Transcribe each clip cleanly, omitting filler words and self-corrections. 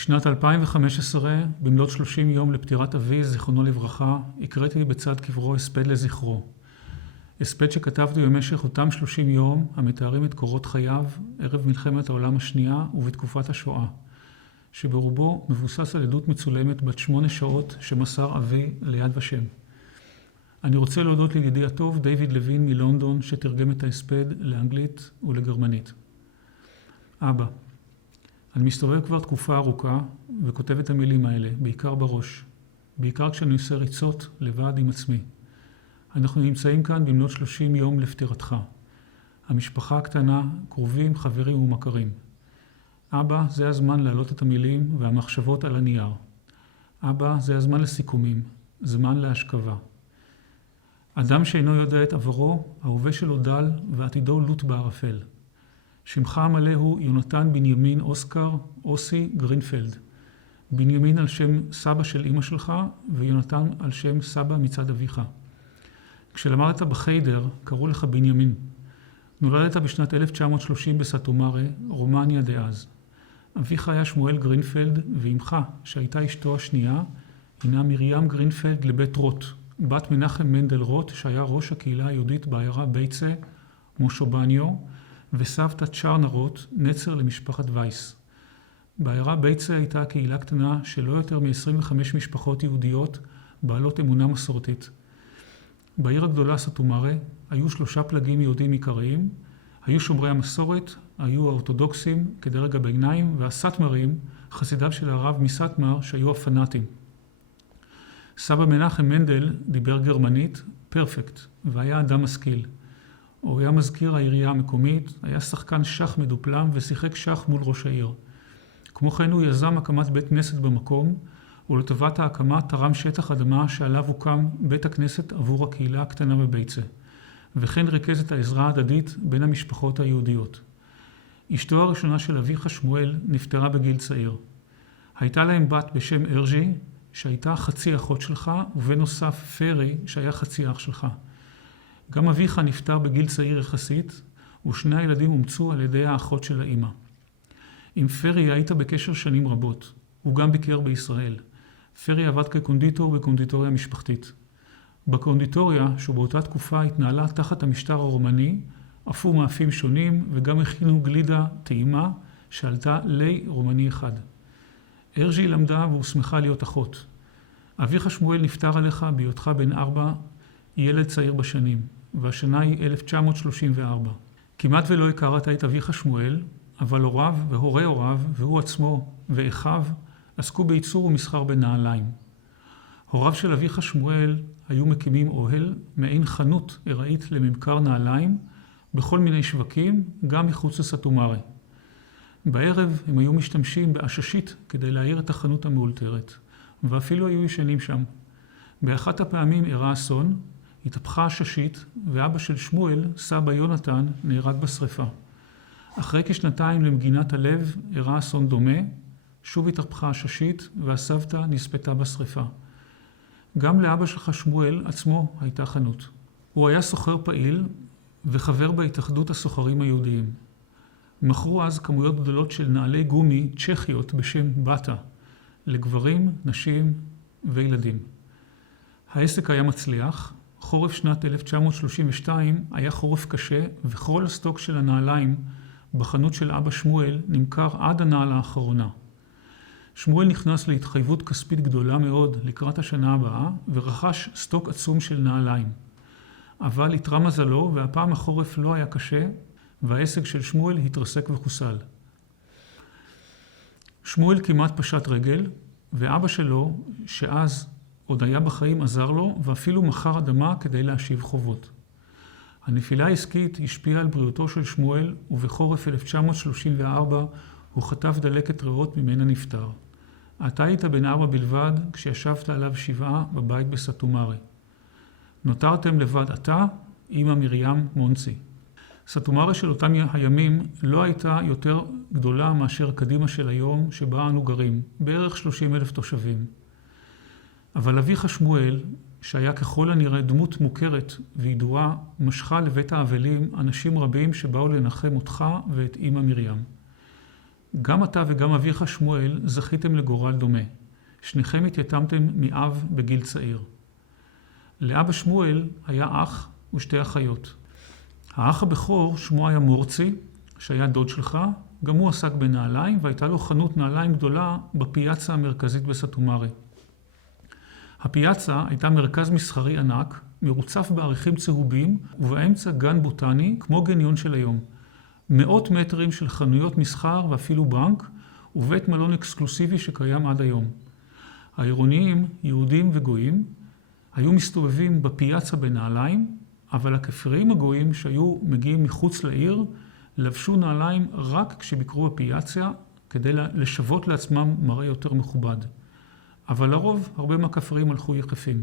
בשנת 2015, במלאת 30 יום לפטירת אבי, זיכרונו לברכה, הקראתי בצד קברו הספד לזכרו. הספד שכתבתי במשך אותם 30 יום, המתארים את קורות חייו, ערב מלחמת העולם השנייה ובתקופת השואה, שברובו מבוסס על עדות מצולמת בת 8 שעות שמסר אבי ליד ושם. אני רוצה להודות לידידי הטוב דיוויד לוין מלונדון, שתרגם את ההספד לאנגלית ולגרמנית. אבא, אני מסתובב כבר תקופה ארוכה וכותב את המילים האלה, בעיקר בראש, בעיקר כשאני עושה ריצות לבד עם עצמי. אנחנו נמצאים כאן במלאות 30 יום לפטירתך. המשפחה הקטנה, קרובים, חברים ומכרים. אבא, זה הזמן להעלות את המילים והמחשבות על הנייר. אבא, זה הזמן לסיכומים, זמן להשכבה. אדם שאינו יודע את עברו, ההווה שלו דל ועתידו לוט בערפל. שמך המלא הוא יונתן בנימין אוסקר אוסי גרינפלד. בנימין על שם סבא של אמא שלך ויונתן על שם סבא מצד אביך. כשלמדת בחיידר קראו לך בנימין. נולדת בשנת 1930 בסטומרה, רומניה דאז. אביך היה שמואל גרינפלד ואמך, שהייתה אשתו השנייה, הינה מרים גרינפלד לבית רוט, בת מנחם מנדל רוט, שהיה ראש הקהילה היהודית בעיירה בייצה, מושובניו, וסבתא צ'רנה רוט, נצר למשפחת וייס. בעיירה בייצה הייתה קהילה קטנה של לא יותר מ-25 משפחות יהודיות בעלות אמונה מסורתית. בעיר הגדולה סטומרה היו 3 פלגים יהודים עיקריים, היו שומרי המסורת, היו האורתודוקסים כדרג הביניים, והסטמרים, חסידיו של הרב מסטמר שהיו הפנאטים. סבא מנחם מנדל דיבר גרמנית פרפקט והיה אדם משכיל. הוא היה מזכיר העירייה המקומית, היה שחקן שח מדופלם ושיחק שח מול ראש העיר. כמו כן הוא יזם הקמת בית כנסת במקום, ולטובת ההקמה תרם שטח אדמה שעליו הוקם בית הכנסת עבור הקהילה הקטנה בבייצה, וכן ריכז את העזרה ההדדית בין המשפחות היהודיות. אשתו הראשונה של אביך שמואל נפטרה בגיל צעיר. הייתה להם בת בשם ארג'י, שהייתה חצי אחות שלך, ובנוסף פרי, שהיה חצי אח שלך. גם אביך נפטר בגיל צעיר יחסית, ושני הילדים אומצו על ידי האחות של האמא. עם פרי היית בקשר שנים רבות. הוא גם ביקר בישראל. פרי עבד כקונדיטור בקונדיטוריה משפחתית. בקונדיטוריה, שבאותה תקופה התנהלה תחת המשטר הרומני, אפו מאפים שונים וגם הכינו גלידה טעימה שעלתה לי רומני אחד. ארג'י למדה והוסמכה להיות אחות. אביך שמואל נפטר עליך בהיותך בן 4, ילד צעיר בשנים, והשנה היא 1934. כמעט ולא הכרת את אביך שמואל, אבל הוריו והורי הוריו, והוא עצמו ואחיו, עסקו בייצור ומסחר בנעליים. הוריו של אביך שמואל היו מקימים אוהל, מעין חנות ארעית לממכר נעליים, בכל מיני שווקים, גם מחוץ לסטומרה. בערב הם היו משתמשים בעששית כדי להאיר את החנות המאולתרת, ואפילו היו ישנים שם. באחת הפעמים אירע אסון, התהפכה הששית, ואבא של שמואל, סבא יונתן, נהרג בשריפה. אחרי כשנתיים למגינת הלב אירע אסון דומה, שוב התהפכה הששית והסבתא נספתה בשריפה. גם לאבא שלך שמואל עצמו הייתה חנות. הוא היה סוחר פעיל וחבר בהתאחדות הסוחרים היהודיים. מכרו אז כמויות גדולות של נעלי גומי צ'כיות בשם בטה, לגברים, נשים וילדים. העסק היה מצליח. חורף שנת 1932 היה חורף קשה, וכל הסטוק של הנעליים בחנות של אבא שמואל נמכר עד הנעל האחרונה. שמואל נכנס להתחייבות כספית גדולה מאוד לקראת השנה הבאה, ורכש סטוק עצום של נעליים. אבל התרע מזלו, והפעם החורף לא היה קשה, והעסק של שמואל התרסק וחוסל. שמואל כמעט פשט רגל, ואבא שלו, שאז עוד היה בחיים, עזר לו, ואפילו מכר אדמה כדי להשיב חובות. הנפילה העסקית השפיעה על בריאותו של שמואל, ובחורף 1934 הוא חטף דלקת ריאות ממנה נפטר. אתה היית בן 4 בלבד כשישבת עליו 7 בבית בסטומרה. נותרתם לבד אתה, אמא מרים מונצי. סטומרה של אותם הימים לא הייתה יותר גדולה מאשר קדימה של היום שבה אנו גרים, בערך 30,000 תושבים. אבל אביך שמואל, שהיה ככל הנראה דמות מוכרת וידועה, משכה לבית האבלים אנשים רבים שבאו לנחם אותך ואת אמא מרים. גם אתה וגם אביך שמואל זכיתם לגורל דומה. שניכם התייתמתם מאב בגיל צעיר. לאבא שמואל היה אח ושתי אחיות. האח הבכור שמו היה מורצי, שהיה דוד שלך, גם הוא עסק בנעליים והייתה לו חנות נעליים גדולה בפיאצה המרכזית בסטומרי. הפיאצה הייתה מרכז מסחרי ענק, מרוצף בעריכים צהובים ובאמצע גן בוטני כמו גניון של היום. 100 מטרים של חנויות מסחר ואפילו בנק ובית מלון אקסקלוסיבי שקיים עד היום. העירוניים, יהודים וגויים, היו מסתובבים בפיאצה בנעליים, אבל הכפריים הגויים שהיו מגיעים מחוץ לעיר לבשו נעליים רק כשביקרו בפיאצה כדי לשוות לעצמם מראה יותר מכובד. אבל לרוב הרבה מהכפריים הלכו יחפים.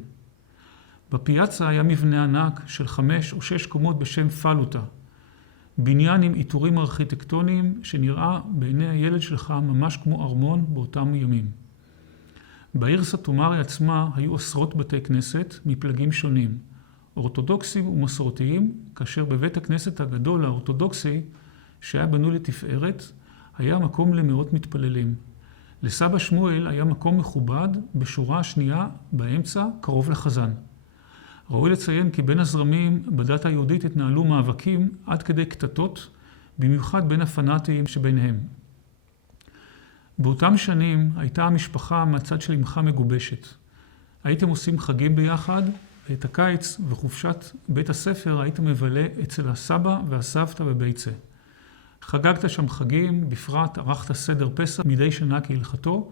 בפיאצה היה מבנה ענק של 5 או 6 קומות בשם פלוטה. בניין עם עיטורים ארכיטקטוניים שנראה בעיני הילד שלך ממש כמו ארמון באותם ימים. בעיר סטומרי עצמה היו עשרות בתי כנסת מפלגים שונים, אורתודוקסים ומסורתיים, כאשר בבית הכנסת הגדול האורתודוקסי, שהיה בנוי לתפארת, היה מקום למאות מתפללים. לסבא שמואל היה מקום מכובד בשורה השנייה באמצע, קרוב לחזן. ראוי לציין כי בין הזרמים בדת היהודית התנהלו מאבקים עד כדי קטטות, במיוחד בין הפנאטים שביניהם. באותם שנים הייתה המשפחה מהצד של אמך מגובשת. הייתם עושים חגים ביחד, ואת הקיץ וחופשת בית הספר הייתם מבלה אצל הסבא והסבתא בביצה. חגגת שם חגים, בפרט ערכת סדר פסח מדי שנה כהלכתו,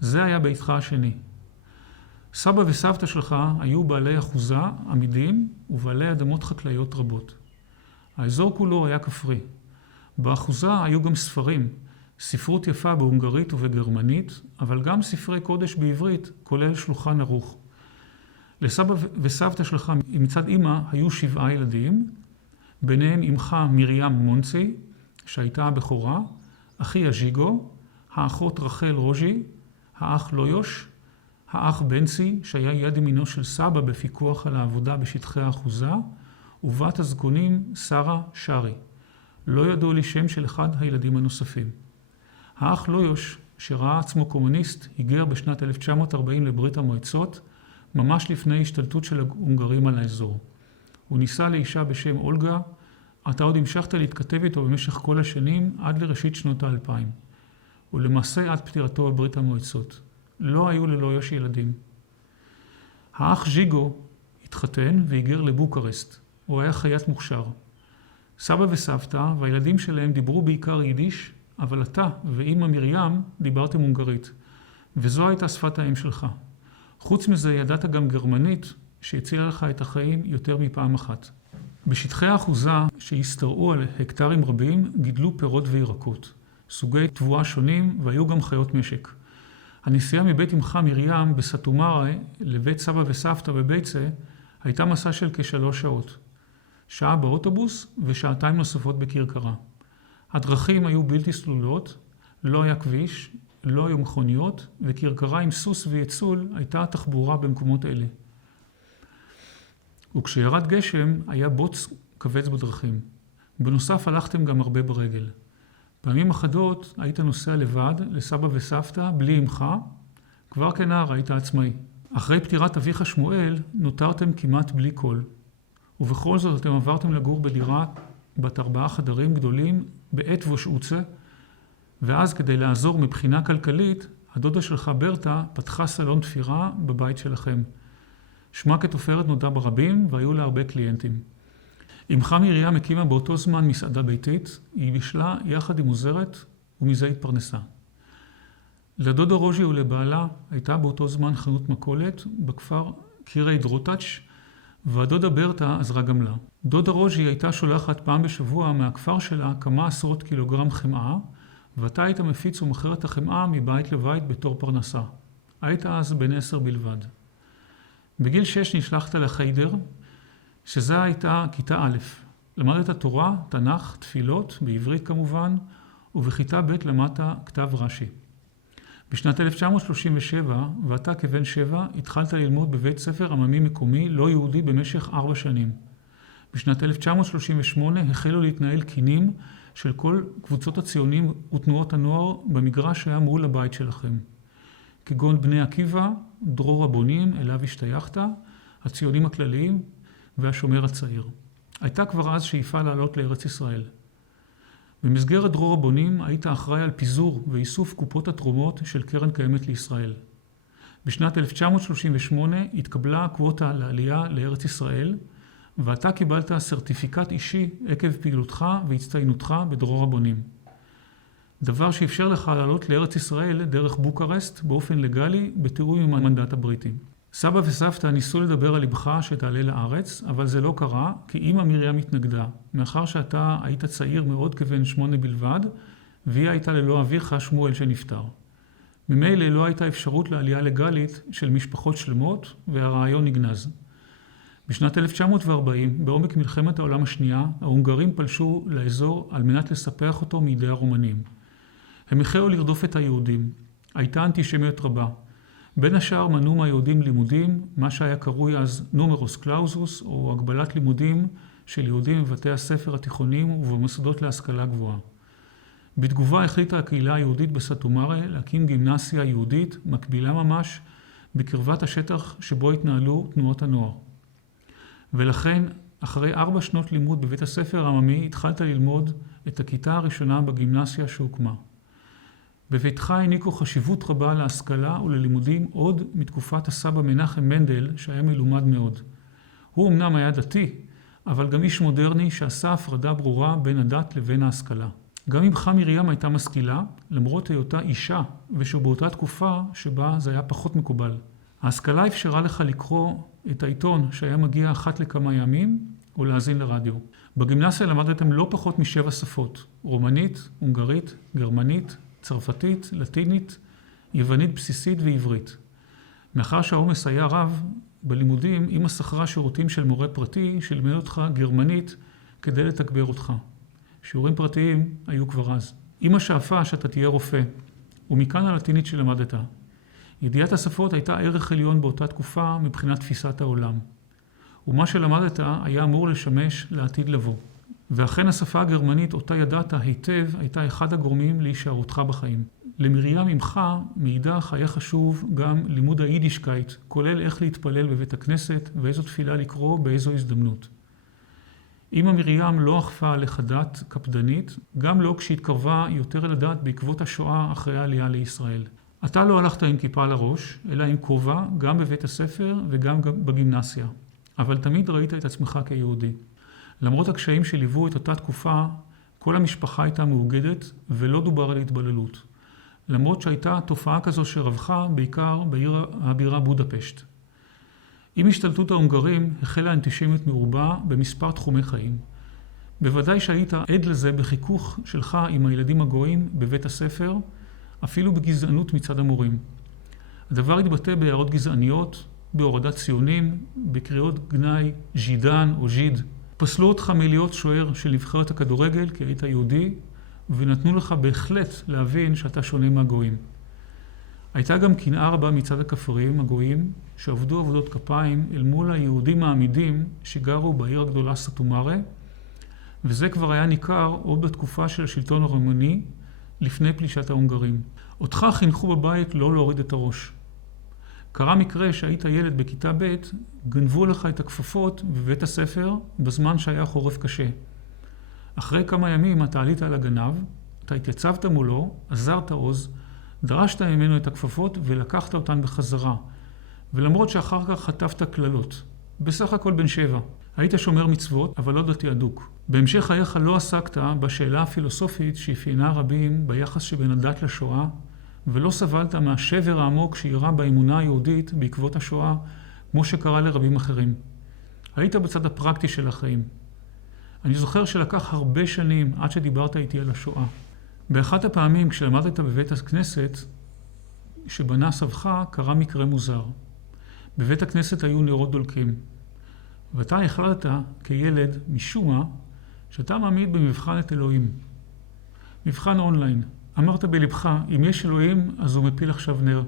זה היה ביתך השני. סבא וסבתא שלך היו בעלי אחוזה, עמידים ובעלי אדמות חקלאיות רבות. האזור כולו היה כפרי. באחוזה היו גם ספרים, ספרות יפה בהונגרית ובגרמנית, אבל גם ספרי קודש בעברית, כולל שולחן ערוך. לסבא וסבתא שלך מצד אמא היו 7 ילדים, ביניהם אמך מרים מונצי, שהייתה הבכורה, אחי הז'יגו, האחות רחל רוז'י, האח לויוש, האח בנצי, שהיה יד ימינו של סבא בפיקוח על העבודה בשטחי האחוזה, ובת הזקונים שרה שרי. לא ידעו לי שם של אחד הילדים הנוספים. האח לויוש, שראה עצמו קומוניסט, היגר בשנת 1940 לברית המועצות, ממש לפני השתלטות של ההונגרים על האזור. הוא ניסה לאישה בשם אולגה, אתה עוד המשכת להתכתב איתו במשך כל השנים עד לראשית שנות ה-2000. ולמעשה עד פטירתו בברית המועצות. לא היו ללויוש ילדים. האח ז'יגו התחתן והיגר לבוקרשט. הוא היה חיית מוכשר. סבא וסבתא והילדים שלהם דיברו בעיקר יידיש, אבל אתה ואמא מרים דיברתם הונגרית. וזו הייתה שפת האם שלך. חוץ מזה ידעת גם גרמנית שהצילה לך את החיים יותר מפעם אחת. בשטחי האחוזה שהסתרעו על הקטרים רבים גידלו פירות וירקות, סוגי תבואה שונים והיו גם חיות משק. הנסיעה מבית אמך מרים בסטומרי לבית סבא וסבתא בביצה הייתה מסע של כ3 שעות. שעה באוטובוס ושעתיים נוספות בכרכרה. הדרכים היו בלתי סלולות, לא היה כביש, לא היו מכוניות, וכרכרה עם סוס ויצול הייתה התחבורה במקומות אלה. וכשירד גשם היה בוץ כבד בדרכים. בנוסף הלכתם גם הרבה ברגל. פעמים אחדות היית נוסע לבד לסבא וסבתא בלי אמך, כבר כנער היית עצמאי. אחרי פטירת אביך שמואל נותרתם כמעט בלי קול. ובכל זאת אתם עברתם לגור בדירה בת 4 חדרים גדולים בעת וושעוצה, ואז כדי לעזור מבחינה כלכלית, הדודה שלך ברטה פתחה סלון תפירה בבית שלכם. שמה כתופרת נודע ברבים והיו לה הרבה קליינטים. אמך מרים הקימה באותו זמן מסעדה ביתית, היא בישלה יחד עם עוזרת ומזה התפרנסה. לדודה רוז'י ולבעלה הייתה באותו זמן חנות מכולת בכפר קירי דרוטאץ' והדודה ברטה עזרה גם לה. דודה רוז'י הייתה שולחת פעם בשבוע מהכפר שלה כמה עשרות קילוגרם חמאה, ואתה היית מפיץ ומוכר את החמאה מבית לבית בתור פרנסה. היית אז בן 10 בלבד. בגיל 6 נשלחת לחיידר, שזה הייתה כיתה א'. למדת תורה, תנ"ך, תפילות, בעברית כמובן, ובכיתה ב' למדת כתב רש"י. בשנת 1937, ואתה כבן 7, התחלת ללמוד בבית ספר עממי מקומי לא יהודי במשך 4 שנים. בשנת 1938 החלו להתנהל קינים של כל קבוצות הציונים ותנועות הנוער במגרש שהיה מול הבית שלכם. כגון בני עקיבא, דרור הבונים, אליו השתייכת, הציונים הכלליים והשומר הצעיר. הייתה כבר אז שאיפה לעלות לארץ ישראל. במסגרת דרור הבונים היית אחראי על פיזור ואיסוף קופות התרומות של קרן קיימת לישראל. בשנת 1938 התקבלה הקווטה לעלייה לארץ ישראל, ואתה קיבלת סרטיפיקט אישי עקב פעילותך והצטיינותך בדרור הבונים. דבר שאפשר לך לעלות לארץ ישראל דרך בוקרשט באופן לגלי בתיאום עם המנדט הבריטי. סבא וסבתא ניסו לדבר על לבך שתעלה לארץ, אבל זה לא קרה כי אמא מרים התנגדה, מאחר שאתה היית צעיר מאוד כבן 8 בלבד, והיא הייתה ללא אביך שמואל שנפטר. ממילא לא הייתה אפשרות לעלייה לגלית של משפחות שלמות, והרעיון נגנז. בשנת 1940, בעומק מלחמת העולם השנייה, ההונגרים פלשו לאזור על מנת לספח אותו מידי הרומנים. הם החלו לרדוף את היהודים. הייתה אנטישמיות רבה. בין השאר מנעו מהיהודים לימודים, מה שהיה קרוי אז נומרוס קלאוזוס, או הגבלת לימודים של יהודים בבתי הספר התיכוניים ובמוסדות להשכלה גבוהה. בתגובה החליטה הקהילה היהודית בסטומרה להקים גימנסיה יהודית, מקבילה ממש, בקרבת השטח שבו התנהלו תנועות הנוער. ולכן, אחרי 4 שנות לימוד בבית הספר העממי, התחלת ללמוד את הכיתה הראשונה בגימנסיה שהוקמה. בביתך העניקו חשיבות רבה להשכלה וללימודים עוד מתקופת הסבא מנחם מנדל, שהיה מלומד מאוד. הוא אמנם היה דתי, אבל גם איש מודרני שעשה הפרדה ברורה בין הדת לבין ההשכלה. גם אמך מרים הייתה משכילה, למרות היותה אישה, ושבאותה תקופה שבה זה היה פחות מקובל. ההשכלה אפשרה לך לקרוא את העיתון שהיה מגיע אחת לכמה ימים, או להאזין לרדיו. בגימנסיה למדתם לא פחות מ7 שפות, רומנית, הונגרית, גרמנית, צרפתית, לטינית, יוונית בסיסית ועברית. מאחר שהעומס היה רב, בלימודים אמא שכרה שירותים של מורה פרטי שלימד אותך גרמנית כדי לתגבר אותך. שיעורים פרטיים היו כבר אז. אמא שאפה שאתה תהיה רופא, ומכאן הלטינית שלמדת. ידיעת השפות הייתה ערך עליון באותה תקופה מבחינת תפיסת העולם. ומה שלמדת היה אמור לשמש לעתיד לבוא. ואכן השפה הגרמנית אותה ידעת היטב הייתה אחד הגורמים להישארותך בחיים. למרים ממך מאידך היה חשוב גם לימוד היידישקייט, כולל איך להתפלל בבית הכנסת ואיזו תפילה לקרוא באיזו הזדמנות. אמא מרים לא אכפה עליך דת קפדנית, גם לא כשהתקרבה יותר אל הדת בעקבות השואה אחרי העלייה לישראל. אתה לא הלכת עם כיפה על הראש, אלא עם כובע, גם בבית הספר וגם בגימנסיה. אבל תמיד ראית את עצמך כיהודי. למרות הקשיים שליוו את אותה תקופה, כל המשפחה הייתה מאוגדת ולא דובר על התבוללות. למרות שהייתה תופעה כזו שרווחה בעיקר בעיר הבירה בודפשט. עם השתלטות ההונגרים החלה אנטישמיות מרובה במספר תחומי חיים. בוודאי שהיית עד לזה בחיכוך שלך עם הילדים הגויים בבית הספר, אפילו בגזענות מצד המורים. הדבר התבטא בהערות גזעניות, בהורדת ציונים, בקריאות גנאי ז'ידן או ז'יד. פסלו אותך מלהיות שוער של נבחרת הכדורגל כי היית יהודי, ונתנו לך בהחלט להבין שאתה שונה מהגויים. הייתה גם קנאה רבה מצד הכפריים הגויים, שעבדו עבודות כפיים אל מול היהודים העמידים שגרו בעיר הגדולה סטומרה, וזה כבר היה ניכר עוד בתקופה של השלטון הרומני, לפני פלישת ההונגרים. אותך חינכו בבית לא להוריד את הראש. קרה מקרה שהיית ילד בכיתה ב', גנבו לך את הכפפות בבית הספר בזמן שהיה חורף קשה. אחרי כמה ימים אתה עלית על הגנב, אתה התייצבת מולו, עזרת עוז, דרשת ממנו את הכפפות ולקחת אותן בחזרה. ולמרות שאחר כך חטפת כללות. בסך הכל בן 7. היית שומר מצוות, אבל לא דתי אדוק. בהמשך חייך לא עסקת בשאלה הפילוסופית שאפיינה רבים ביחס שבין הדת לשואה, ולא סבלת מהשבר העמוק שאירע באמונה היהודית בעקבות השואה, כמו שקרה לרבים אחרים. היית בצד הפרקטי של החיים. אני זוכר שלקח הרבה שנים עד שדיברת איתי על השואה. באחת הפעמים כשלמדת בבית הכנסת שבנה סבך קרה מקרה מוזר. בבית הכנסת היו נרות דולקים. ואתה החלטת כילד משום מה שאתה מעמיד במבחן את אלוהים. מבחן אונליין. אמרת בלבך, אם יש אלוהים אז הוא מפיל עכשיו נר.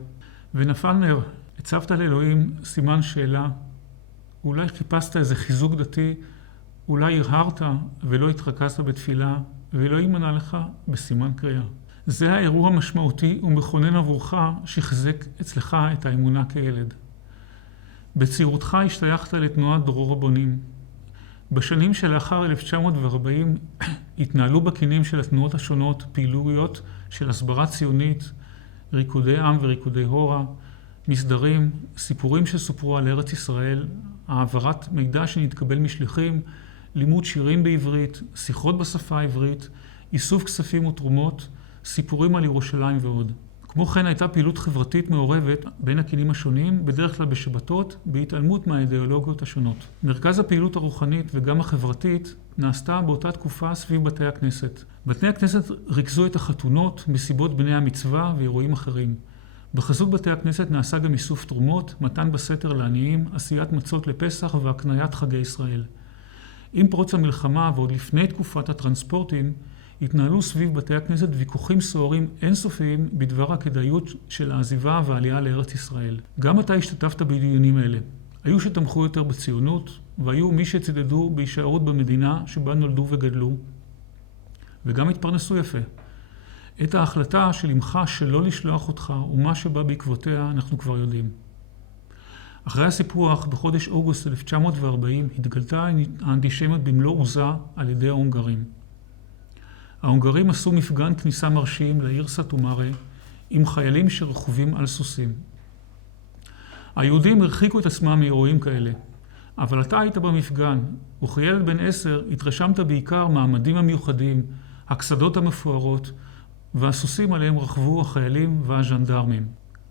ונפל נר. הצבת לאלוהים סימן שאלה. אולי חיפשת איזה חיזוק דתי, אולי הרהרת ולא התרכזת בתפילה, ואלוהים ענה לך בסימן קריאה. זה האירוע המשמעותי ומכונן עבורך שחזק אצלך את האמונה כילד. בצעירותך השתייכת לתנועת דרור הבונים. בשנים שלאחר 1940 התנהלו בקינים של התנועות השונות פעילויות של הסברה ציונית, ריקודי עם וריקודי הורה, מסדרים, סיפורים שסופרו על ארץ ישראל, העברת מידע שנתקבל משליחים, לימוד שירים בעברית, שיחות בשפה העברית, איסוף כספים ותרומות, סיפורים על ירושלים ועוד. כמו כן הייתה פעילות חברתית מעורבת בין הקינים השונים, בדרך כלל בשבתות, בהתעלמות מהאידיאולוגיות השונות. מרכז הפעילות הרוחנית וגם החברתית נעשתה באותה תקופה סביב בתי הכנסת. בתי הכנסת ריכזו את החתונות, מסיבות בני המצווה ואירועים אחרים. בחסות בתי הכנסת נעשה גם איסוף תרומות, מתן בסתר לעניים, עשיית מצות לפסח והקניית חגי ישראל. עם פרוץ המלחמה ועוד לפני תקופת הטרנספורטים, התנהלו סביב בתי הכנסת ויכוחים סוערים אינסופיים בדבר הכדאיות של העזיבה והעלייה לארץ ישראל. גם אתה השתתפת בדיונים אלה. היו שתמכו יותר בציונות, והיו מי שצידדו בהישארות במדינה שבה נולדו וגדלו, וגם התפרנסו יפה. את ההחלטה של אמך שלא לשלוח אותך ומה שבא בעקבותיה אנחנו כבר יודעים. אחרי הסיפוח, בחודש אוגוסט 1940 התגלתה האנטישמיות במלוא עוזה על ידי ההונגרים. ההונגרים עשו מפגן כניסה מרשים לעיר סאטומארה עם חיילים שרכובים על סוסים. היהודים הרחיקו את עצמם מאירועים כאלה, אבל אתה היית במפגן, וכילד בן 10 התרשמת בעיקר מהמדים המיוחדים, הקסדות המפוארות, והסוסים עליהם רכבו החיילים והז'נדרמים.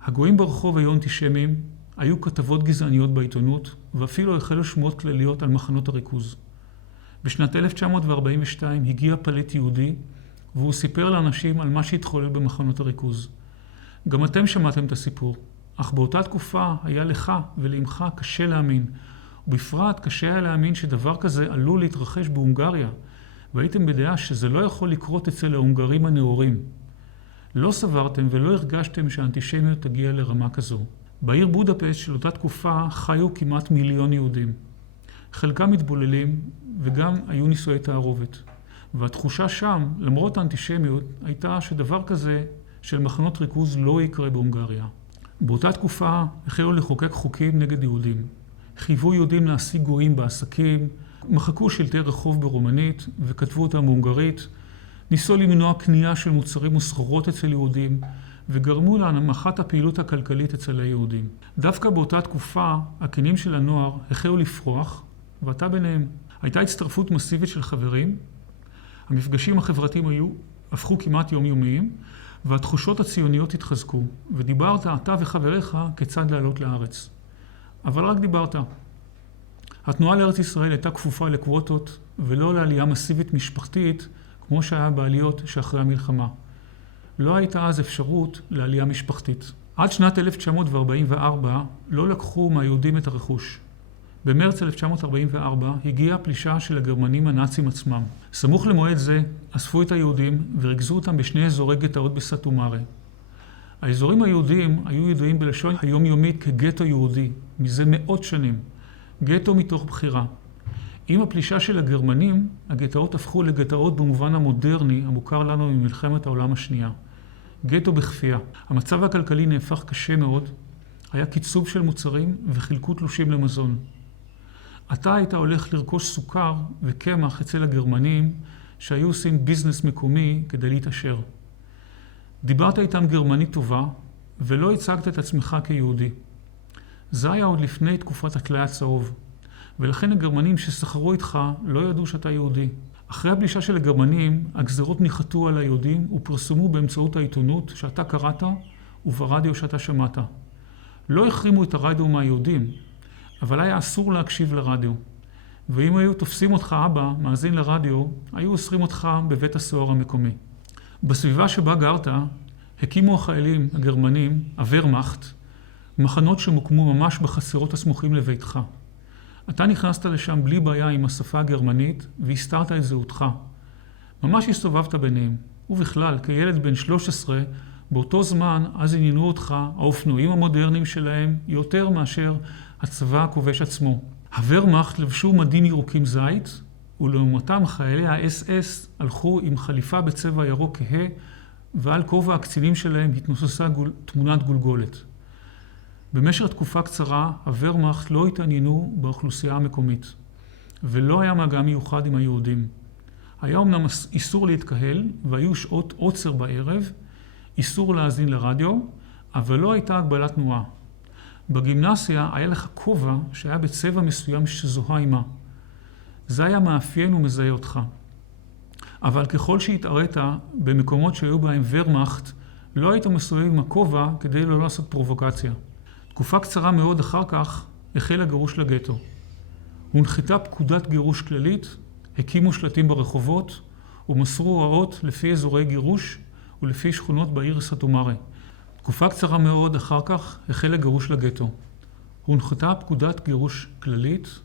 הגויים ברחוב היו אנטישמים, היו כתבות גזעניות בעיתונות, ואפילו החלו שמועות כלליות על מחנות הריכוז. בשנת 1942 הגיע פליט יהודי, והוא סיפר לאנשים על מה שהתחולל במחנות הריכוז. גם אתם שמעתם את הסיפור, אך באותה תקופה היה לך ולאמך קשה להאמין, ובפרט קשה היה להאמין שדבר כזה עלול להתרחש בהונגריה, והייתם בדעה שזה לא יכול לקרות אצל ההונגרים הנאורים. לא סברתם ולא הרגשתם שהאנטישמיות תגיע לרמה כזו. בעיר בודפשט של אותה תקופה חיו כמעט 1,000,000 יהודים. חלקם מתבוללים וגם היו נישואי תערובת. והתחושה שם, למרות האנטישמיות, הייתה שדבר כזה של מחנות ריכוז לא יקרה בהונגריה. באותה תקופה החלו לחוקק חוקים נגד יהודים. חייבו יהודים להשיג גויים בעסקים, מחקו שלטי רחוב ברומנית וכתבו אותם בהונגרית, ניסו למנוע קנייה של מוצרים וסחורות אצל יהודים, וגרמו להנמכת הפעילות הכלכלית אצל היהודים. דווקא באותה תקופה, הקינים של הנוער החלו לפרוח, ואתה ביניהם. הייתה הצטרפות מסיבית של חברים, המפגשים החברתיים הפכו כמעט יומיומיים, והתחושות הציוניות התחזקו, ודיברת אתה וחבריך כיצד לעלות לארץ. אבל רק דיברת. התנועה לארץ ישראל הייתה כפופה לקווטות, ולא לעלייה מסיבית משפחתית, כמו שהיה בעליות שאחרי המלחמה. לא הייתה אז אפשרות לעלייה משפחתית. עד שנת 1944 לא לקחו מהיהודים את הרכוש. במרץ 1944 הגיעה הפלישה של הגרמנים הנאצים עצמם. סמוך למועד זה אספו את היהודים וריכזו אותם בשני אזורי גטאות בסאטומארה. האזורים היהודיים היו ידועים בלשון היומיומית כגטו יהודי, מזה מאות שנים. גטו מתוך בחירה. עם הפלישה של הגרמנים, הגטאות הפכו לגטאות במובן המודרני המוכר לנו ממלחמת העולם השנייה. גטו בכפייה. המצב הכלכלי נהפך קשה מאוד, היה קיצוב של מוצרים וחילקו תלושים למזון. אתה היית הולך לרכוש סוכר וקמח אצל הגרמנים שהיו עושים ביזנס מקומי כדי להתעשר. דיברת איתם גרמנית טובה ולא הצגת את עצמך כיהודי. זה היה עוד לפני תקופת התלאי הצהוב, ולכן הגרמנים שסחרו איתך לא ידעו שאתה יהודי. אחרי הפלישה של הגרמנים, הגזרות ניחתו על היהודים ופרסמו באמצעות העיתונות שאתה קראת וברדיו שאתה שמעת. לא החרימו את הרדיו מהיהודים, אבל היה אסור להקשיב לרדיו. ואם היו תופסים אותך אבא, מאזין לרדיו, היו אוסרים אותך בבית הסוהר המקומי. בסביבה שבה גרת, הקימו החיילים הגרמנים, הוורמאכט, מחנות שמוקמו ממש בחצרות הסמוכים לביתך. אתה נכנסת לשם בלי בעיה עם השפה הגרמנית והסתרת את זהותך. ממש הסתובבת ביניהם, ובכלל, כילד בן 13, באותו זמן אז עניינו אותך האופנועים המודרניים שלהם יותר מאשר הצבא הכובש עצמו. הוורמאכט לבשו מדים ירוקים זית ולעומתם חיילי ה-SS הלכו עם חליפה בצבע ירוק כהה, ועל כובע הקצינים שלהם התנוססה תמונת גולגולת. במשך תקופה קצרה, הוורמאכט לא התעניינו באוכלוסייה המקומית, ולא היה מגע מיוחד עם היהודים. היה אמנם איסור להתקהל, והיו שעות עוצר בערב, איסור להאזין לרדיו, אבל לא הייתה הגבלת תנועה. בגימנסיה היה לך כובע שהיה בצבע מסוים שזוהה עימה. זה היה מאפיין ומזהה אותך. אבל ככל שהתערית במקומות שהיו בהם וורמאכט, לא היית מסובב עם הכובע כדי לא לעשות פרובוקציה. תקופה קצרה מאוד אחר כך החל הגירוש לגטו. הונחתה פקודת גירוש כללית, הקימו שלטים ברחובות ומסרו הוראות לפי אזורי גירוש ולפי שכונות בעיר סאטומארה. תקופה קצרה מאוד אחר כך החל הגירוש לגטו. הונחתה פקודת גירוש כללית,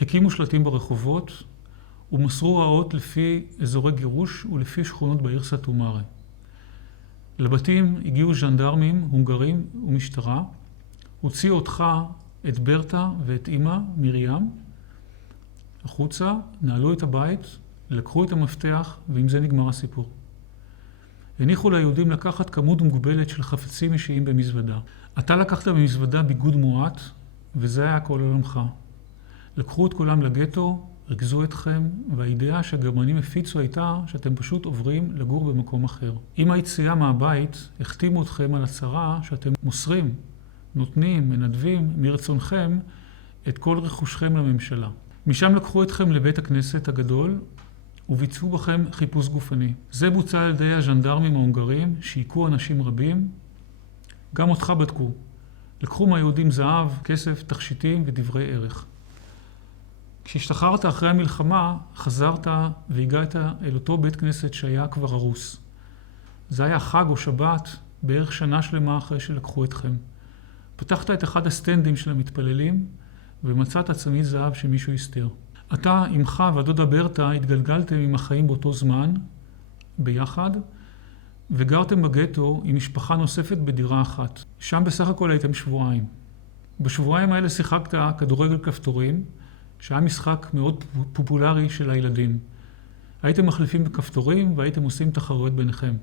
הקימו שלטים ברחובות ומסרו הוראות לפי אזורי גירוש ולפי שכונות בעיר סאטומארה. לבתים הגיעו ז'נדרמים, הונגרים ומשטרה, הוציאו אותך, את ברטה ואת אמא, מרים, החוצה, נעלו את הבית, לקחו את המפתח, ועם זה נגמר הסיפור. הניחו ליהודים לקחת כמות מוגבלת של חפצים אישיים במזוודה. אתה לקחת במזוודה ביגוד מועט, וזה היה כל עולמך. לקחו את כולם לגטו, ריכזו אתכם, והידיעה שהגרמנים הפיצו הייתה שאתם פשוט עוברים לגור במקום אחר. עם היציאה מהבית, החתימו אתכם על הצהרה שאתם מוסרים, נותנים, מנדבים, מרצונכם, את כל רכושכם לממשלה. משם לקחו אתכם לבית הכנסת הגדול, וביצעו בכם חיפוש גופני. זה בוצע על ידי הז'נדרמים ההונגרים, שהיכו אנשים רבים. גם אותך בדקו. לקחו מהיהודים זהב, כסף, תכשיטים ודברי ערך. כשהשתחררת אחרי המלחמה, חזרת והגעת אל אותו בית כנסת שהיה כבר הרוס. זה היה חג או שבת, בערך שנה שלמה אחרי שלקחו אתכם. פתחת את אחד הסטנדים של המתפללים, ומצאת צמיד זהב שמישהו הסתיר. אתה, אמך והדודה ברטה התגלגלתם עם החיים באותו זמן, ביחד, וגרתם בגטו עם משפחה נוספת בדירה אחת. שם בסך הכל הייתם שבועיים. בשבועיים האלה שיחקת כדורגל כפתורים, שהיה משחק מאוד פופולרי של הילדים. הייתם מחליפים בכפתורים והייתם עושים תחרויות ביניכם.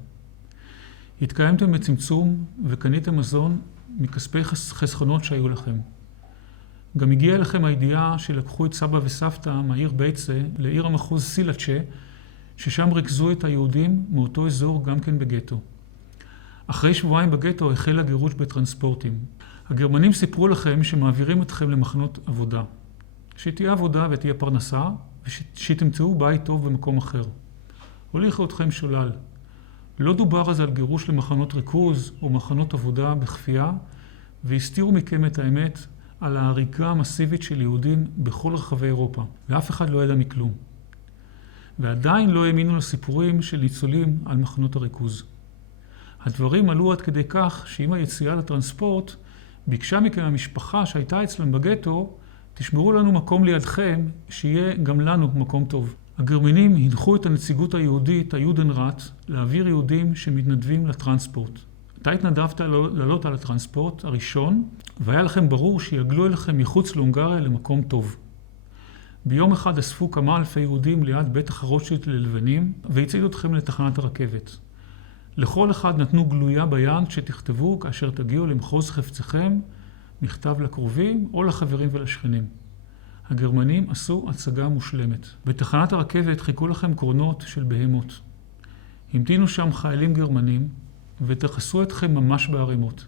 התקיימתם בצמצום וקניתם מזון מכספי חסכונות שהיו לכם. גם הגיעה לכם הידיעה שלקחו את סבא וסבתא מהעיר בייצה לעיר המחוז סילצ'ה, ששם ריכזו את היהודים מאותו אזור גם כן בגטו. אחרי שבועיים בגטו החל הגירוש בטרנספורטים. הגרמנים סיפרו לכם שמעבירים אתכם למחנות עבודה. שתהיה עבודה ותהיה פרנסה, ושתמצאו בית טוב במקום אחר. הוליכו אתכם שולל. לא דובר אז על גירוש למחנות ריכוז או מחנות עבודה בכפייה, והסתירו מכם את האמת על ההריגה המסיבית של יהודים בכל רחבי אירופה, ואף אחד לא ידע מכלום. ועדיין לא האמינו לסיפורים של ניצולים על מחנות הריכוז. הדברים עלו עד כדי כך שעם היציאה לטרנספורט, ביקשה מכם המשפחה שהייתה אצלם בגטו, תשמרו לנו מקום לידכם, שיהיה גם לנו מקום טוב. הגרמנים הנחו את הנציגות היהודית, היודנראט, להעביר יהודים שמתנדבים לטרנספורט. אתה התנדבת לעלות על הטרנספורט הראשון, והיה לכם ברור שיגלו אליכם מחוץ להונגריה למקום טוב. ביום אחד אספו כמה אלפי יהודים ליד בית החרושת ללבנים, והצעידו אתכם לתחנת הרכבת. לכל אחד נתנו גלויה ביד שתכתבו כאשר תגיעו למחוז חפציכם, מכתב לקרובים או לחברים ולשכנים. הגרמנים עשו הצגה מושלמת. בתחנת הרכבת חיכו לכם קרונות של בהמות. המתינו שם חיילים גרמנים ותחסו אתכם ממש בערימות.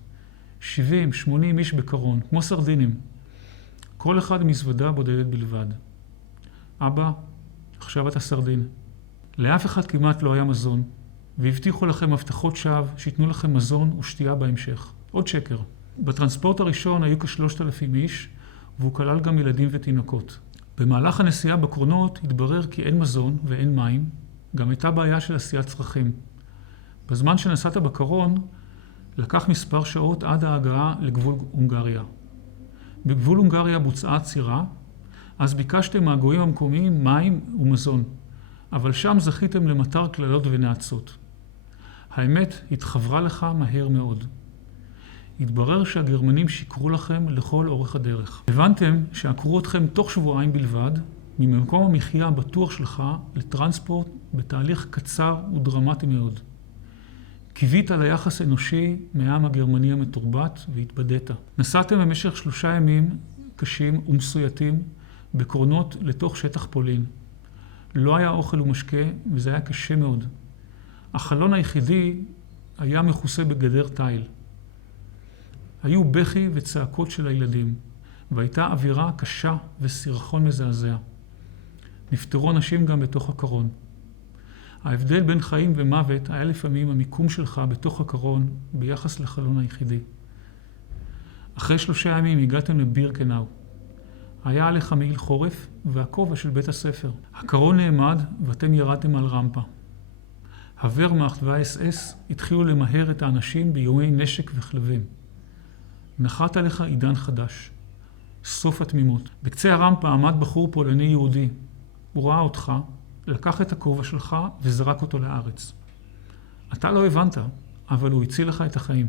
70, 80 איש בקרון, כמו סרדינים. כל אחד מזוודה בודדת בלבד. אבא, עכשיו אתה סרדין. לאף אחד כמעט לא היה מזון, והבטיחו לכם הבטחות שווא שיתנו לכם מזון ושתייה בהמשך. עוד שקר. בטרנספורט הראשון היו כ3,000 איש, והוא כלל גם ילדים ותינוקות. במהלך הנסיעה בקרונות התברר כי אין מזון ואין מים, גם הייתה בעיה של עשיית צרכים. בזמן שנסעת בקרון, לקח מספר שעות עד ההגעה לגבול הונגריה. בגבול הונגריה בוצעה עצירה, אז ביקשתם מהגויים המקומיים מים ומזון, אבל שם זכיתם למטר כללות ונאצות. האמת התחברה לך מהר מאוד. התברר שהגרמנים שיקרו לכם לכל אורך הדרך. הבנתם שעקרו אתכם תוך שבועיים בלבד, ממקום המחיה הבטוח שלך לטרנספורט בתהליך קצר ודרמטי מאוד. קיווית ליחס אנושי מהעם הגרמני המתורבת והתבדית. נסעתם במשך 3 ימים קשים ומסויטים בקרונות לתוך שטח פולין. לא היה אוכל ומשקה וזה היה קשה מאוד. החלון היחידי היה מכוסה בגדר תיל. היו בכי וצעקות של הילדים, והייתה אווירה קשה וסירחון מזעזע. נפטרו אנשים גם בתוך הקרון. ההבדל בין חיים ומוות היה לפעמים המיקום שלך בתוך הקרון ביחס לחלון היחידי. אחרי 3 ימים הגעתם לבירקנאו. היה עליך מעיל חורף והכובע של בית הספר. הקרון נעמד ואתם ירדתם על רמפה. הוורמאכט והאס-אס התחילו למהר את האנשים ביומי נשק וכלבים. נחת עליך עידן חדש. סוף התמימות. בקצה הרמפה עמד בחור פולני יהודי. הוא ראה אותך, לקח את הכובע שלך וזרק אותו לארץ. אתה לא הבנת, אבל הוא הציל לך את החיים.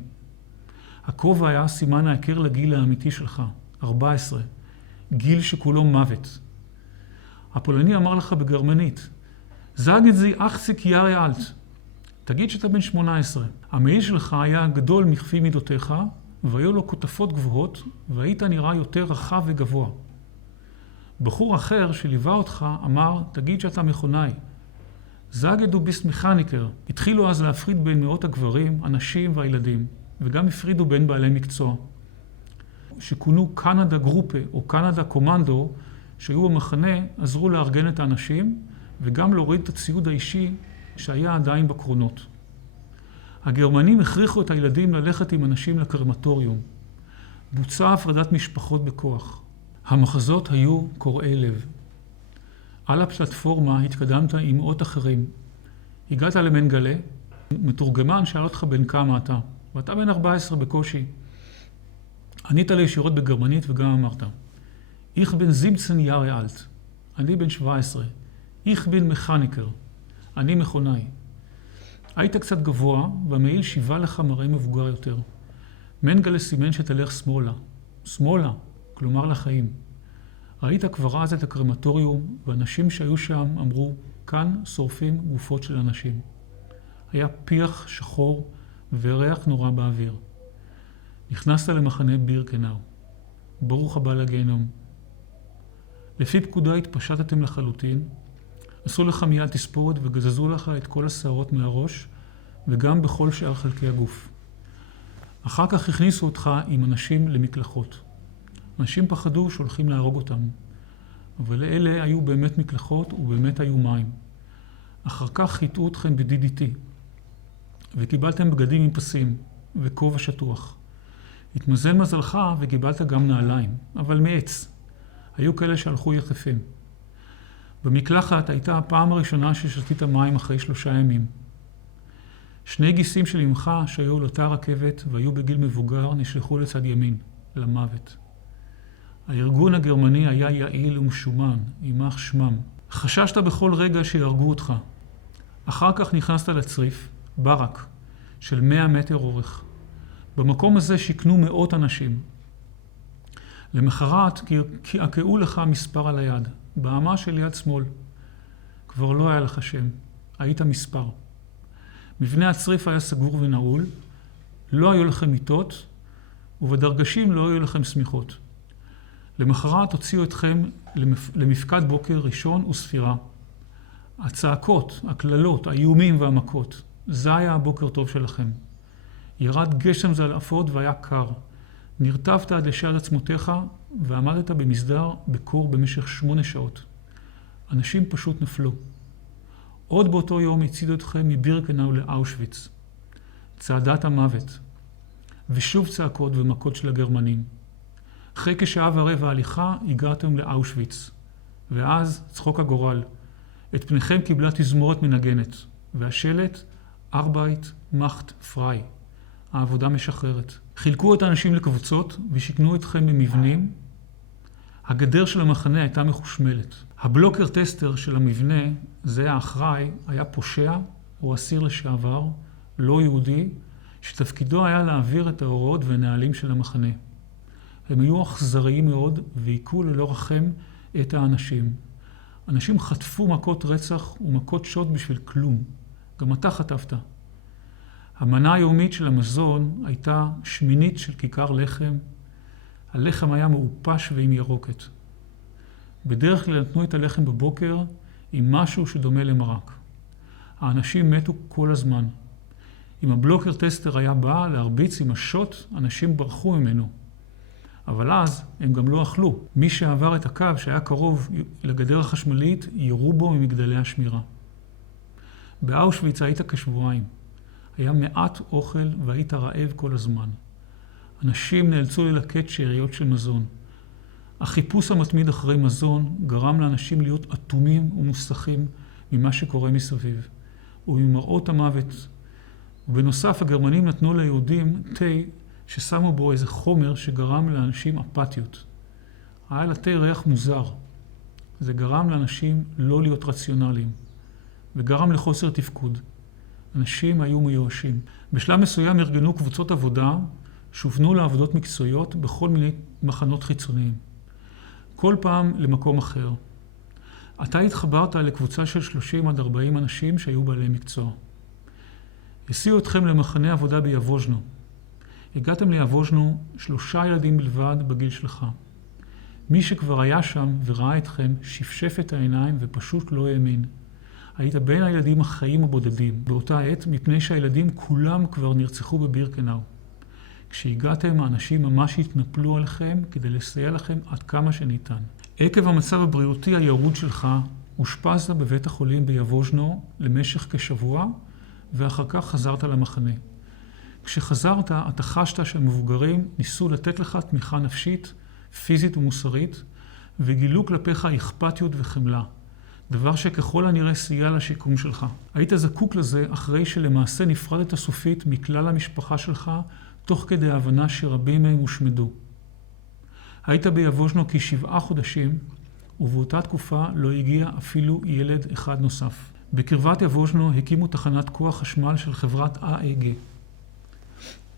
הכובע היה סימן ההיכר לגיל האמיתי שלך, 14, גיל שכולו מוות. הפולני אמר לך בגרמנית, "Sagen Sie 80 Jahre alt." תגיד שאתה בן 18. המעיל שלך היה גדול מכפי מידותיך, והיו לו כותפות גבוהות, והיית נראה יותר רחב וגבוה. בחור אחר שליווה אותך אמר, תגיד שאתה מכונאי. "Sage du bist Mechaniker." התחילו אז להפריד בין מאות הגברים, הנשים והילדים, וגם הפרידו בין בעלי מקצוע. שכונו קנדה גרופה או קנדה קומנדו, שהיו במחנה, עזרו לארגן את האנשים, וגם להוריד את הציוד האישי שהיה עדיין בקרונות. הגרמנים הכריחו את הילדים ללכת עם אנשים לקרמטוריום. בוצעה הפרדת משפחות בכוח. המחזות היו קורעי לב. על הפלטפורמה התקדמת עם מאות אחרים. הגעת למנגלה, מתורגמן שאל אותך בן כמה אתה, ואתה בן 14 בקושי. ענית לי ישירות בגרמנית וגם אמרת, Ich bin 17 Jahre alt. אני בן 17. Ich bin Mechaniker. אני מכונאי. היית קצת גבוה, והמעיל שיבה לך מראה מבוגר יותר. מנגלה סימן שתלך שמאלה. שמאלה, כלומר לחיים. ראית כבר אז את הקרמטוריום, ואנשים שהיו שם אמרו, כאן שורפים גופות של אנשים. היה פיח שחור וריח נורא באוויר. נכנסת למחנה בירקנאו. ברוך הבא לגיהנום. לפי פקודה התפשטתם לחלוטין, עשו לך מיד תספורת וגזזו לך את כל השערות מהראש, וגם בכל שאר חלקי הגוף. אחר כך הכניסו אותך עם אנשים למקלחות. אנשים פחדו שהולכים להרוג אותם, אבל לאלה היו באמת מקלחות ובאמת היו מים. אחר כך חיטאו אתכם ב-DDT, וקיבלתם בגדים עם פסים וכובע שטוח. התמזל מזלך וקיבלת גם נעליים, אבל מעץ. היו כאלה שהלכו יחפים. במקלחת הייתה הפעם הראשונה ששתית מים אחרי 3 ימים. 2 גיסים של אמך שהיו לתא רכבת והיו בגיל מבוגר נשלחו לצד ימין, למוות. הארגון הגרמני היה יעיל ומשומן, יימח שמם. חששת בכל רגע שיהרגו אותך. אחר כך נכנסת לצריף, ברק, של 100 מטר אורך. במקום הזה שיכנו מאות אנשים. למחרת קעקעו לך מספר על היד, באמה של יד שמאל. כבר לא היה לך שם, היית מספר. מבנה הצריף היה סגור ונעול, לא היו לכם מיטות, ובדרגשים לא היו לכם סמיכות. למחרת הוציאו אתכם למפקד בוקר ראשון וספירה. הצעקות, הקללות, האיומים והמכות, זה היה הבוקר טוב שלכם. ירד גשם זלעפות והיה קר. נרטבת עד לשד עצמותיך ועמדת במסדר בקור במשך 8 שעות. אנשים פשוט נפלו. עוד באותו יום הצידו אתכם מבירקנאו לאושוויץ. צעדת המוות. ושוב צעקות ומכות של הגרמנים. אחרי כשעה ורבע הליכה הגעתם לאושוויץ. ואז צחוק הגורל. את פניכם קיבלה תזמורת מנגנת. והשלט, Arbeit macht frei. העבודה משחררת. חילקו את האנשים לקבוצות ושיכנו אתכם במבנים. הגדר של המחנה הייתה מחושמלת. הבלוקר טסטר של המבנה, זה האחראי, היה פושע או אסיר לשעבר, לא יהודי, שתפקידו היה להעביר את ההוראות והנהלים של המחנה. הם היו אכזריים מאוד והיכו ללא רחם את האנשים. אנשים חטפו מכות רצח ומכות שוד בשביל כלום. גם אתה חטפת. המנה היומית של המזון הייתה שמינית של כיכר לחם. הלחם היה מעופש ועם ירוקת. בדרך כלל נתנו את הלחם בבוקר עם משהו שדומה למרק. האנשים מתו כל הזמן. אם הבלוקר טסטר היה בא להרביץ עם השוט, אנשים ברחו ממנו. אבל אז הם גם לא אכלו. מי שעבר את הקו שהיה קרוב לגדר החשמלית, ירו בו ממגדלי השמירה. באושוויץ היית כשבועיים. היה מעט אוכל והיית רעב כל הזמן. אנשים נאלצו ללקט שאריות של מזון. החיפוש המתמיד אחרי מזון גרם לאנשים להיות אטומים ומוסכים ממה שקורה מסביב, וממראות המוות. ובנוסף, הגרמנים נתנו ליהודים תה ששמו בו איזה חומר שגרם לאנשים אפתיות. היה לתה ריח מוזר. זה גרם לאנשים לא להיות רציונליים, וגרם לחוסר תפקוד. אנשים היו מיואשים. בשלב מסוים ארגנו קבוצות עבודה שהובנו לעבודות מקצועיות בכל מיני מחנות חיצוניים. כל פעם למקום אחר. אתה התחברת לקבוצה של 30 עד 40 אנשים שהיו בעלי מקצוע. הסיעו אתכם למחנה עבודה ביבוז'נו. הגעתם ליבוז'נו 3 ילדים בלבד בגיל שלך. מי שכבר היה שם וראה אתכם שפשף את העיניים ופשוט לא האמין. היית בין הילדים החיים הבודדים באותה עת, מפני שהילדים כולם כבר נרצחו בבירקנאו. כשהגעתם, האנשים ממש התנפלו עליכם כדי לסייע לכם עד כמה שניתן. עקב המצב הבריאותי הירוד שלך, אושפזת בבית החולים ביבוז'נו למשך כשבוע, ואחר כך חזרת למחנה. כשחזרת, אתה חשת שמבוגרים ניסו לתת לך תמיכה נפשית, פיזית ומוסרית, וגילו כלפיך אכפתיות וחמלה. דבר שככל הנראה סייע לשיקום שלך. היית זקוק לזה אחרי שלמעשה נפרדת סופית מכלל המשפחה שלך, תוך כדי ההבנה שרבים מהם הושמדו. היית ביבוז'נו כ7 חודשים, ובאותה תקופה לא הגיע אפילו ילד אחד נוסף. בקרבת יבוז'נו הקימו תחנת כוח חשמל של חברת AEG.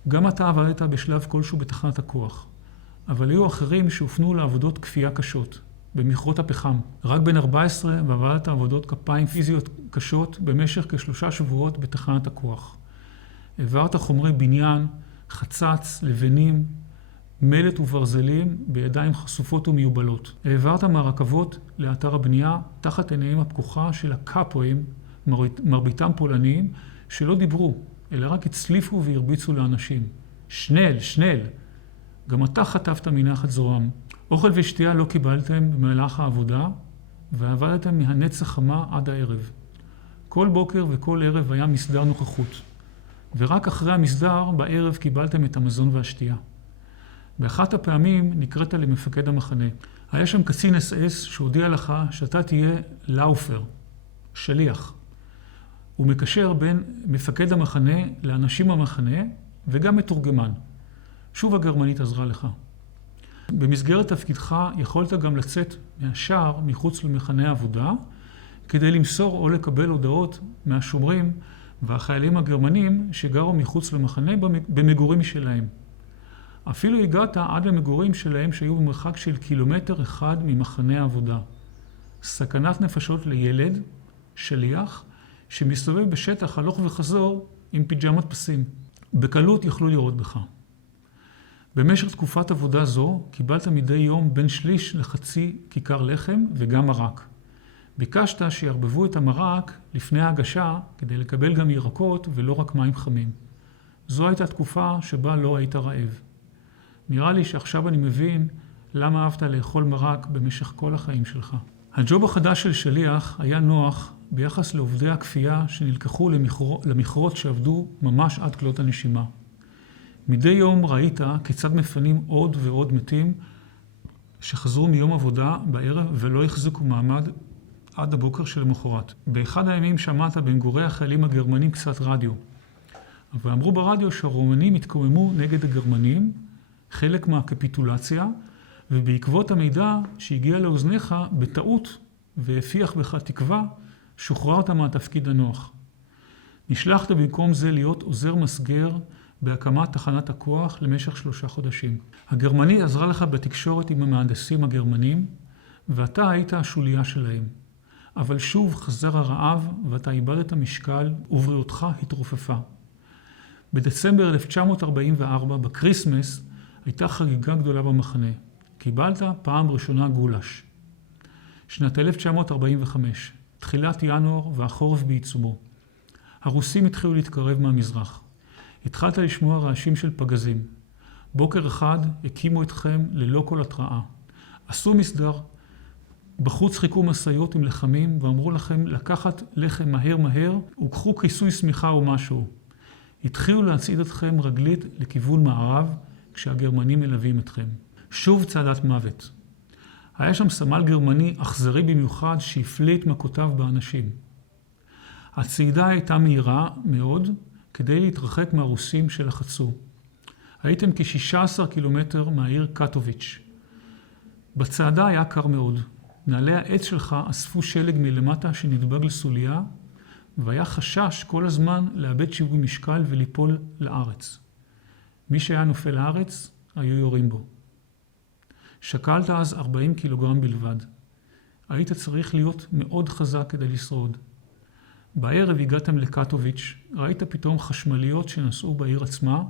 גם אתה עבדת בשלב כלשהו בתחנת הכוח, אבל היו אחרים שהופנו לעבודות כפייה קשות, במכרות הפחם. רק בן 14 ועבדת עבודות כפיים פיזיות קשות במשך כ3 שבועות בתחנת הכוח. העברת חומרי בניין, חצץ, לבנים, מלט וברזלים בידיים חשופות ומיובלות. העברת מהרכבות לאתר הבנייה תחת עיניהם הפקוחה של הקאפואים, מרביתם פולניים, שלא דיברו, אלא רק הצליפו והרביצו לאנשים. שנל, שנל. גם אתה חטפת מנחת זרועם. אוכל ושתייה לא קיבלתם במהלך העבודה, ועבדתם מהנץ החמה עד הערב. כל בוקר וכל ערב היה מסדר נוכחות, ורק אחרי המסדר בערב קיבלתם את המזון והשתייה. באחת הפעמים נקראת למפקד המחנה. היה שם קצין אס-אס שהודיע לך שאתה תהיה לאופר, שליח. הוא מקשר בין מפקד המחנה לאנשים המחנה וגם מתורגמן. שוב הגרמנית עזרה לך. במסגרת תפקידך יכולת גם לצאת מהשער מחוץ למחנה העבודה, כדי למסור או לקבל הודעות מהשומרים והחיילים הגרמנים שגרו מחוץ למחנה במגורים שלהם. אפילו הגעת עד למגורים שלהם שהיו במרחק של 1 קילומטר ממחנה העבודה. סכנת נפשות לילד, שליח, שמסתובב בשטח הלוך וחזור עם פיג'מת פסים. בקלות יכלו לראות בך. במשך תקופת עבודה זו קיבלת מדי יום בין שליש לחצי כיכר לחם וגם מרק. ביקשת שיערבבו את המרק לפני ההגשה כדי לקבל גם ירקות ולא רק מים חמים. זו הייתה תקופה שבה לא היית רעב. נראה לי שעכשיו אני מבין למה אהבת לאכול מרק במשך כל החיים שלך. הג'וב החדש של שליח היה נוח ביחס לעובדי הכפייה שנלקחו למכרות שעבדו ממש עד כלות הנשימה. מדי יום ראית כיצד מפנים עוד ועוד מתים שחזרו מיום עבודה בערב ולא החזיקו מעמד עד הבוקר של המחרת. באחד הימים שמעת במגורי החיילים הגרמנים קצת רדיו. ואמרו ברדיו שהרומנים התקוממו נגד הגרמנים, חלק מהקפיטולציה, ובעקבות המידע שהגיע לאוזניך בטעות והפיח בך תקווה, שוחררת מהתפקיד הנוח. נשלחת במקום זה להיות עוזר מסגר בהקמת תחנת הכוח למשך 3 חודשים. הגרמנית עזרה לך בתקשורת עם המהנדסים הגרמנים, ואתה היית השוליה שלהם. אבל שוב חזר הרעב ואתה איבדת משקל ובריאותך התרופפה. בדצמבר 1944, בקריסמס, הייתה חגיגה גדולה במחנה. קיבלת פעם ראשונה גולש. שנת 1945, תחילת ינואר והחורף בעיצומו. הרוסים התחילו להתקרב מהמזרח. התחלת לשמוע רעשים של פגזים. בוקר אחד הקימו אתכם ללא כל התראה. עשו מסדר. בחוץ חיכו משאיות עם לחמים ואמרו לכם לקחת לחם מהר וקחו כיסוי סמיכה או משהו. התחילו להצעיד אתכם רגלית לכיוון מערב כשהגרמנים מלווים אתכם. שוב צעדת מוות. היה שם סמל גרמני אכזרי במיוחד שהפליט מכותיו באנשים. הצעידה הייתה מהירה מאוד כדי להתרחק מהרוסים שלחצו. הייתם כ-16 קילומטר מהעיר קטוביץ'. בצעדה היה קר מאוד. נעלי העץ שלך אספו שלג מלמטה שנדבק לסוליה, והיה חשש כל הזמן לאבד שיווי משקל וליפול לארץ. מי שהיה נופל לארץ, היו יורים בו. שקלת אז 40 קילוגרם בלבד. היית צריך להיות מאוד חזק כדי לשרוד. בערב הגעתם לקטוביץ', ראית פתאום חשמליות שנסעו בעיר עצמה,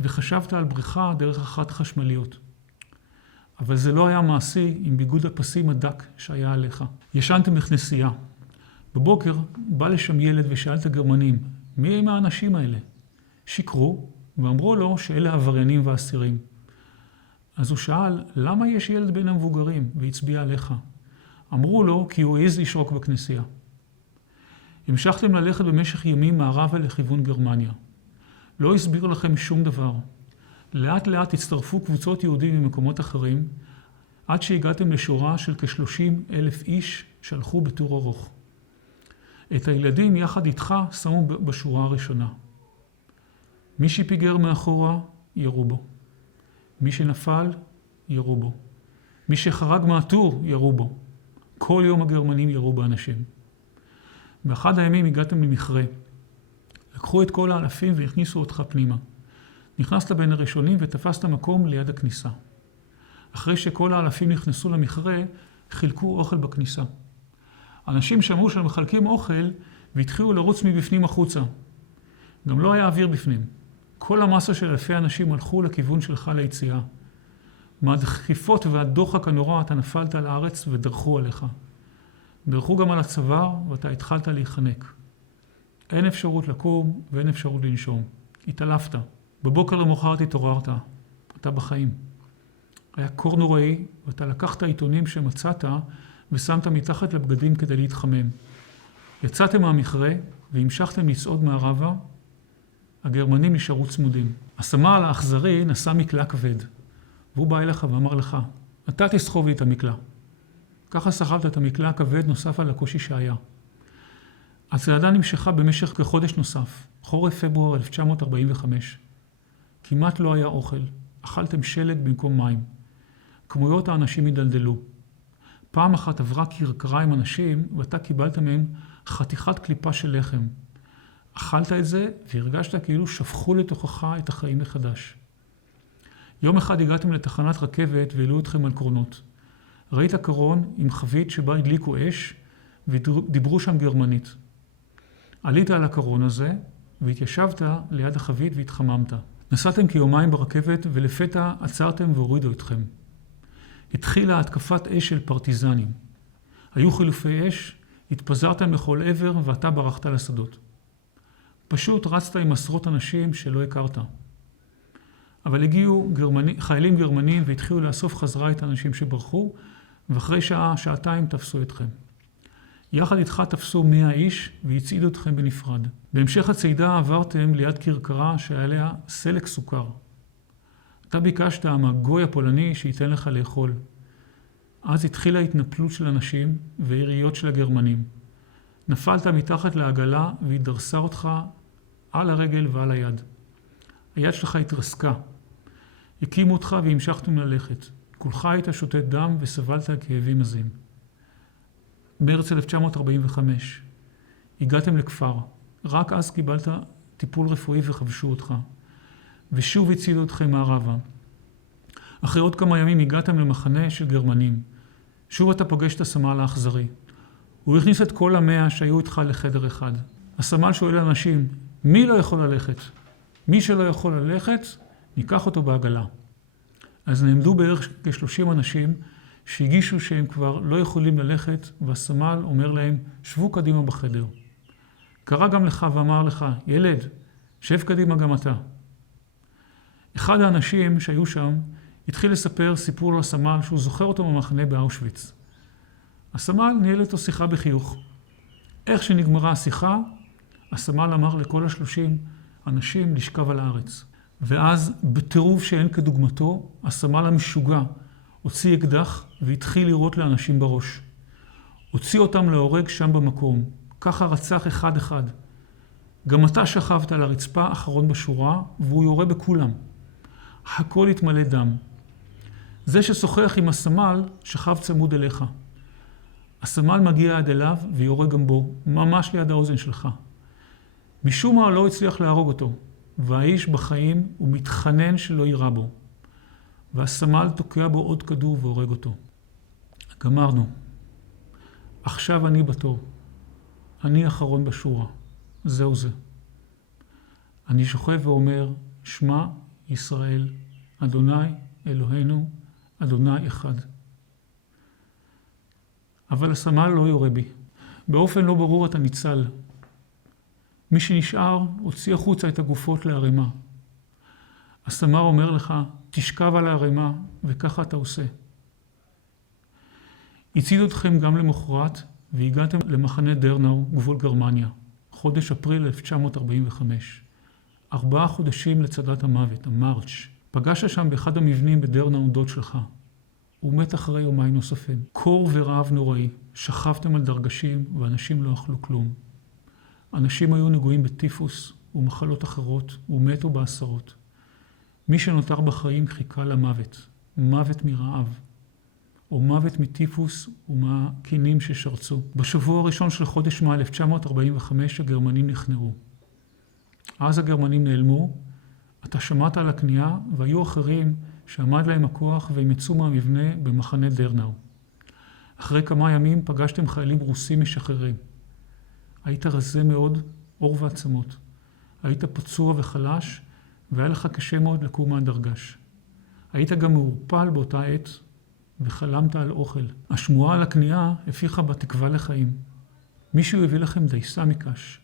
וחשבת על בריחה דרך אחת חשמליות. אבל זה לא היה מעשי עם ביגוד הפסים הדק שהיה עליך. ישנתם בכנסייה. בבוקר בא לשם ילד ושאל את הגרמנים, מי הם האנשים האלה? שיקרו ואמרו לו שאלה עבריינים ואסירים. אז הוא שאל, למה יש ילד בין המבוגרים? והצביע עליך. אמרו לו, כי הוא העז לשרוק בכנסייה. המשכתם ללכת במשך ימים מערבה לכיוון גרמניה. לא הסביר לכם שום דבר. לאט לאט הצטרפו קבוצות יהודים ממקומות אחרים, עד שהגעתם לשורה של כ-30,000 איש שהלכו בטור ארוך. את הילדים יחד איתך שמו בשורה הראשונה. מי שפיגר מאחורה, ירו בו. מי שנפל, ירו בו. מי שחרג מהטור, ירו בו. כל יום הגרמנים ירו באנשים. באחד הימים הגעתם למכרה. לקחו את כל האלפים והכניסו אותך פנימה. נכנסת בין הראשונים ותפסת מקום ליד הכניסה. אחרי שכל האלפים נכנסו למכרה, חילקו אוכל בכניסה. אנשים שמעו שהם מחלקים אוכל והתחילו לרוץ מבפנים החוצה. גם לא היה אוויר בפנים. כל המסה של אלפי אנשים הלכו לכיוון שלך ליציאה. מהדחיפות והדוחק הנורא אתה נפלת על הארץ ודרכו עליך. דרכו גם על הצוואר ואתה התחלת להיחנק. אין אפשרות לקום ואין אפשרות לנשום. התעלפת. בבוקר למחרת התעוררת. אתה בחיים. היה קור נוראי ואתה לקחת העיתונים שמצאת ושמת מתחת לבגדים כדי להתחמם. יצאתם מהמכרה והמשכתם לצעוד מערבה. הגרמנים נשארו צמודים. הסמל האכזרי נשא מקלע כבד. והוא בא אליך ואמר לך, אתה תסחוב לי את המקלע. ככה סחבת את המקלע הכבד נוסף על הקושי שהיה. הצעדה נמשכה במשך כחודש נוסף, חורף פברואר 1945. כמעט לא היה אוכל, אכלתם שלג במקום מים. כמויות האנשים הדלדלו. פעם אחת עברה קרקרה עם אנשים ואתה קיבלת מהם חתיכת קליפה של לחם. אכלת את זה והרגשת כאילו שפכו לתוכך את החיים מחדש. יום אחד הגעתם לתחנת רכבת והעלו אתכם על קרונות. ראית קרון עם חבית שבה הדליקו אש ודיברו שם גרמנית. עלית על הקרון הזה והתיישבת ליד החבית והתחממת. נסעתם כיומיים ברכבת ולפתע עצרתם והורידו אתכם. התחילה התקפת אש של פרטיזנים. היו חילופי אש, התפזרתם לכל עבר ואתה ברחת לשדות. פשוט רצת עם עשרות אנשים שלא הכרת. אבל הגיעו חיילים גרמנים והתחילו לאסוף חזרה את האנשים שברחו, ואחרי שעה, שעתיים תפסו אתכם. יחד איתך תפסו 100 איש והצעידו אתכם בנפרד. בהמשך הצעידה עברתם ליד כרכרה שהיה עליה סלק סוכר. אתה ביקשת מהגוי הפולני שייתן לך לאכול. אז התחילה התנפלות של אנשים ויריות של הגרמנים. נפלת מתחת לעגלה והיא דרסה אותך על הרגל ועל היד. היד שלך התרסקה. הקימו אותך והמשכתם ללכת. כולך היית שותת דם וסבלת כאבים עזים. מרץ 1945. הגעתם לכפר. רק אז קיבלת טיפול רפואי וחבשו אותך. ושוב הצילו אתכם מערבה. אחרי עוד כמה ימים הגעתם למחנה של גרמנים. שוב אתה פוגש את הסמל האכזרי. הוא הכניס את כל 100 שהיו איתך לחדר אחד. הסמל שואל לאנשים, מי לא יכול ללכת? מי שלא יכול ללכת, ניקח אותו בעגלה. אז נעמדו בערך כ-30 אנשים שהגישו שהם כבר לא יכולים ללכת, והסמל אומר להם, שבו קדימה בחדר. קרא גם לך ואמר לך, ילד, שב קדימה גם אתה. אחד האנשים שהיו שם התחיל לספר סיפור לסמל שהוא זוכר אותו במחנה באושוויץ. הסמל ניהל איתו שיחה בחיוך. איך שנגמרה השיחה, הסמל אמר לכל 30 אנשים לשכב על הארץ. ואז בטירוף שאין כדוגמתו, הסמל המשוגע הוציא אקדח והתחיל לירות לאנשים בראש. הוציא אותם להורג שם במקום. ככה רצח אחד. גם אתה שכבת על הרצפה אחרון בשורה, והוא יורה בכולם. הכל התמלא דם. זה ששוחח עם הסמל שכב צמוד אליך. הסמל מגיע עד אליו ויורה גם בו, ממש ליד האוזן שלך. משום מה לא הצליח להרוג אותו, והאיש בחיים הוא מתחנן שלא יירה בו. והסמל תוקע בו עוד כדור והורג אותו. גמרנו. עכשיו אני בתור. אני אחרון בשורה. זהו זה. אני שוכב ואומר, שמע ישראל, אדוני אלוהינו, אדוני אחד. אבל הסמל לא יורה בי. באופן לא ברור אתה ניצל. מי שנשאר הוציא החוצה את הגופות לערימה. הסמל אומר לך, תשכב על הערימה, וככה אתה עושה. הצידו אתכם גם למחרת, והגעתם למחנה דרנאו, גבול גרמניה, חודש אפריל 1945. 4 חודשים לצדת המוות, המרץ'. פגשת שם באחד המבנים בדרנאו דוד שלך. הוא מת אחרי יומיים נוספים. קור ורעב נוראי, שכבתם על דרגשים ואנשים לא אכלו כלום. אנשים היו נגועים בטיפוס ומחלות אחרות ומתו בעשרות. מי שנותר בחיים חיכה למוות, מוות מרעב, או מוות מטיפוס ומהקינים ששרצו. בשבוע הראשון של חודש מאי 1945 הגרמנים נכנעו. אז הגרמנים נעלמו, אתה שמעת על הכניעה והיו אחרים שעמד להם הכוח והם יצאו מהמבנה במחנה דרנאו. אחרי כמה ימים פגשתם חיילים רוסים משחררים. היית רזה מאוד, אור ועצמות. היית פצוע וחלש, והיה לך קשה מאוד לקום מהדרגש. היית גם מעורפל באותה עת, וחלמת על אוכל. השמועה על הכניעה הפיחה בתקווה לחיים. מישהו הביא לכם דייסה מקש.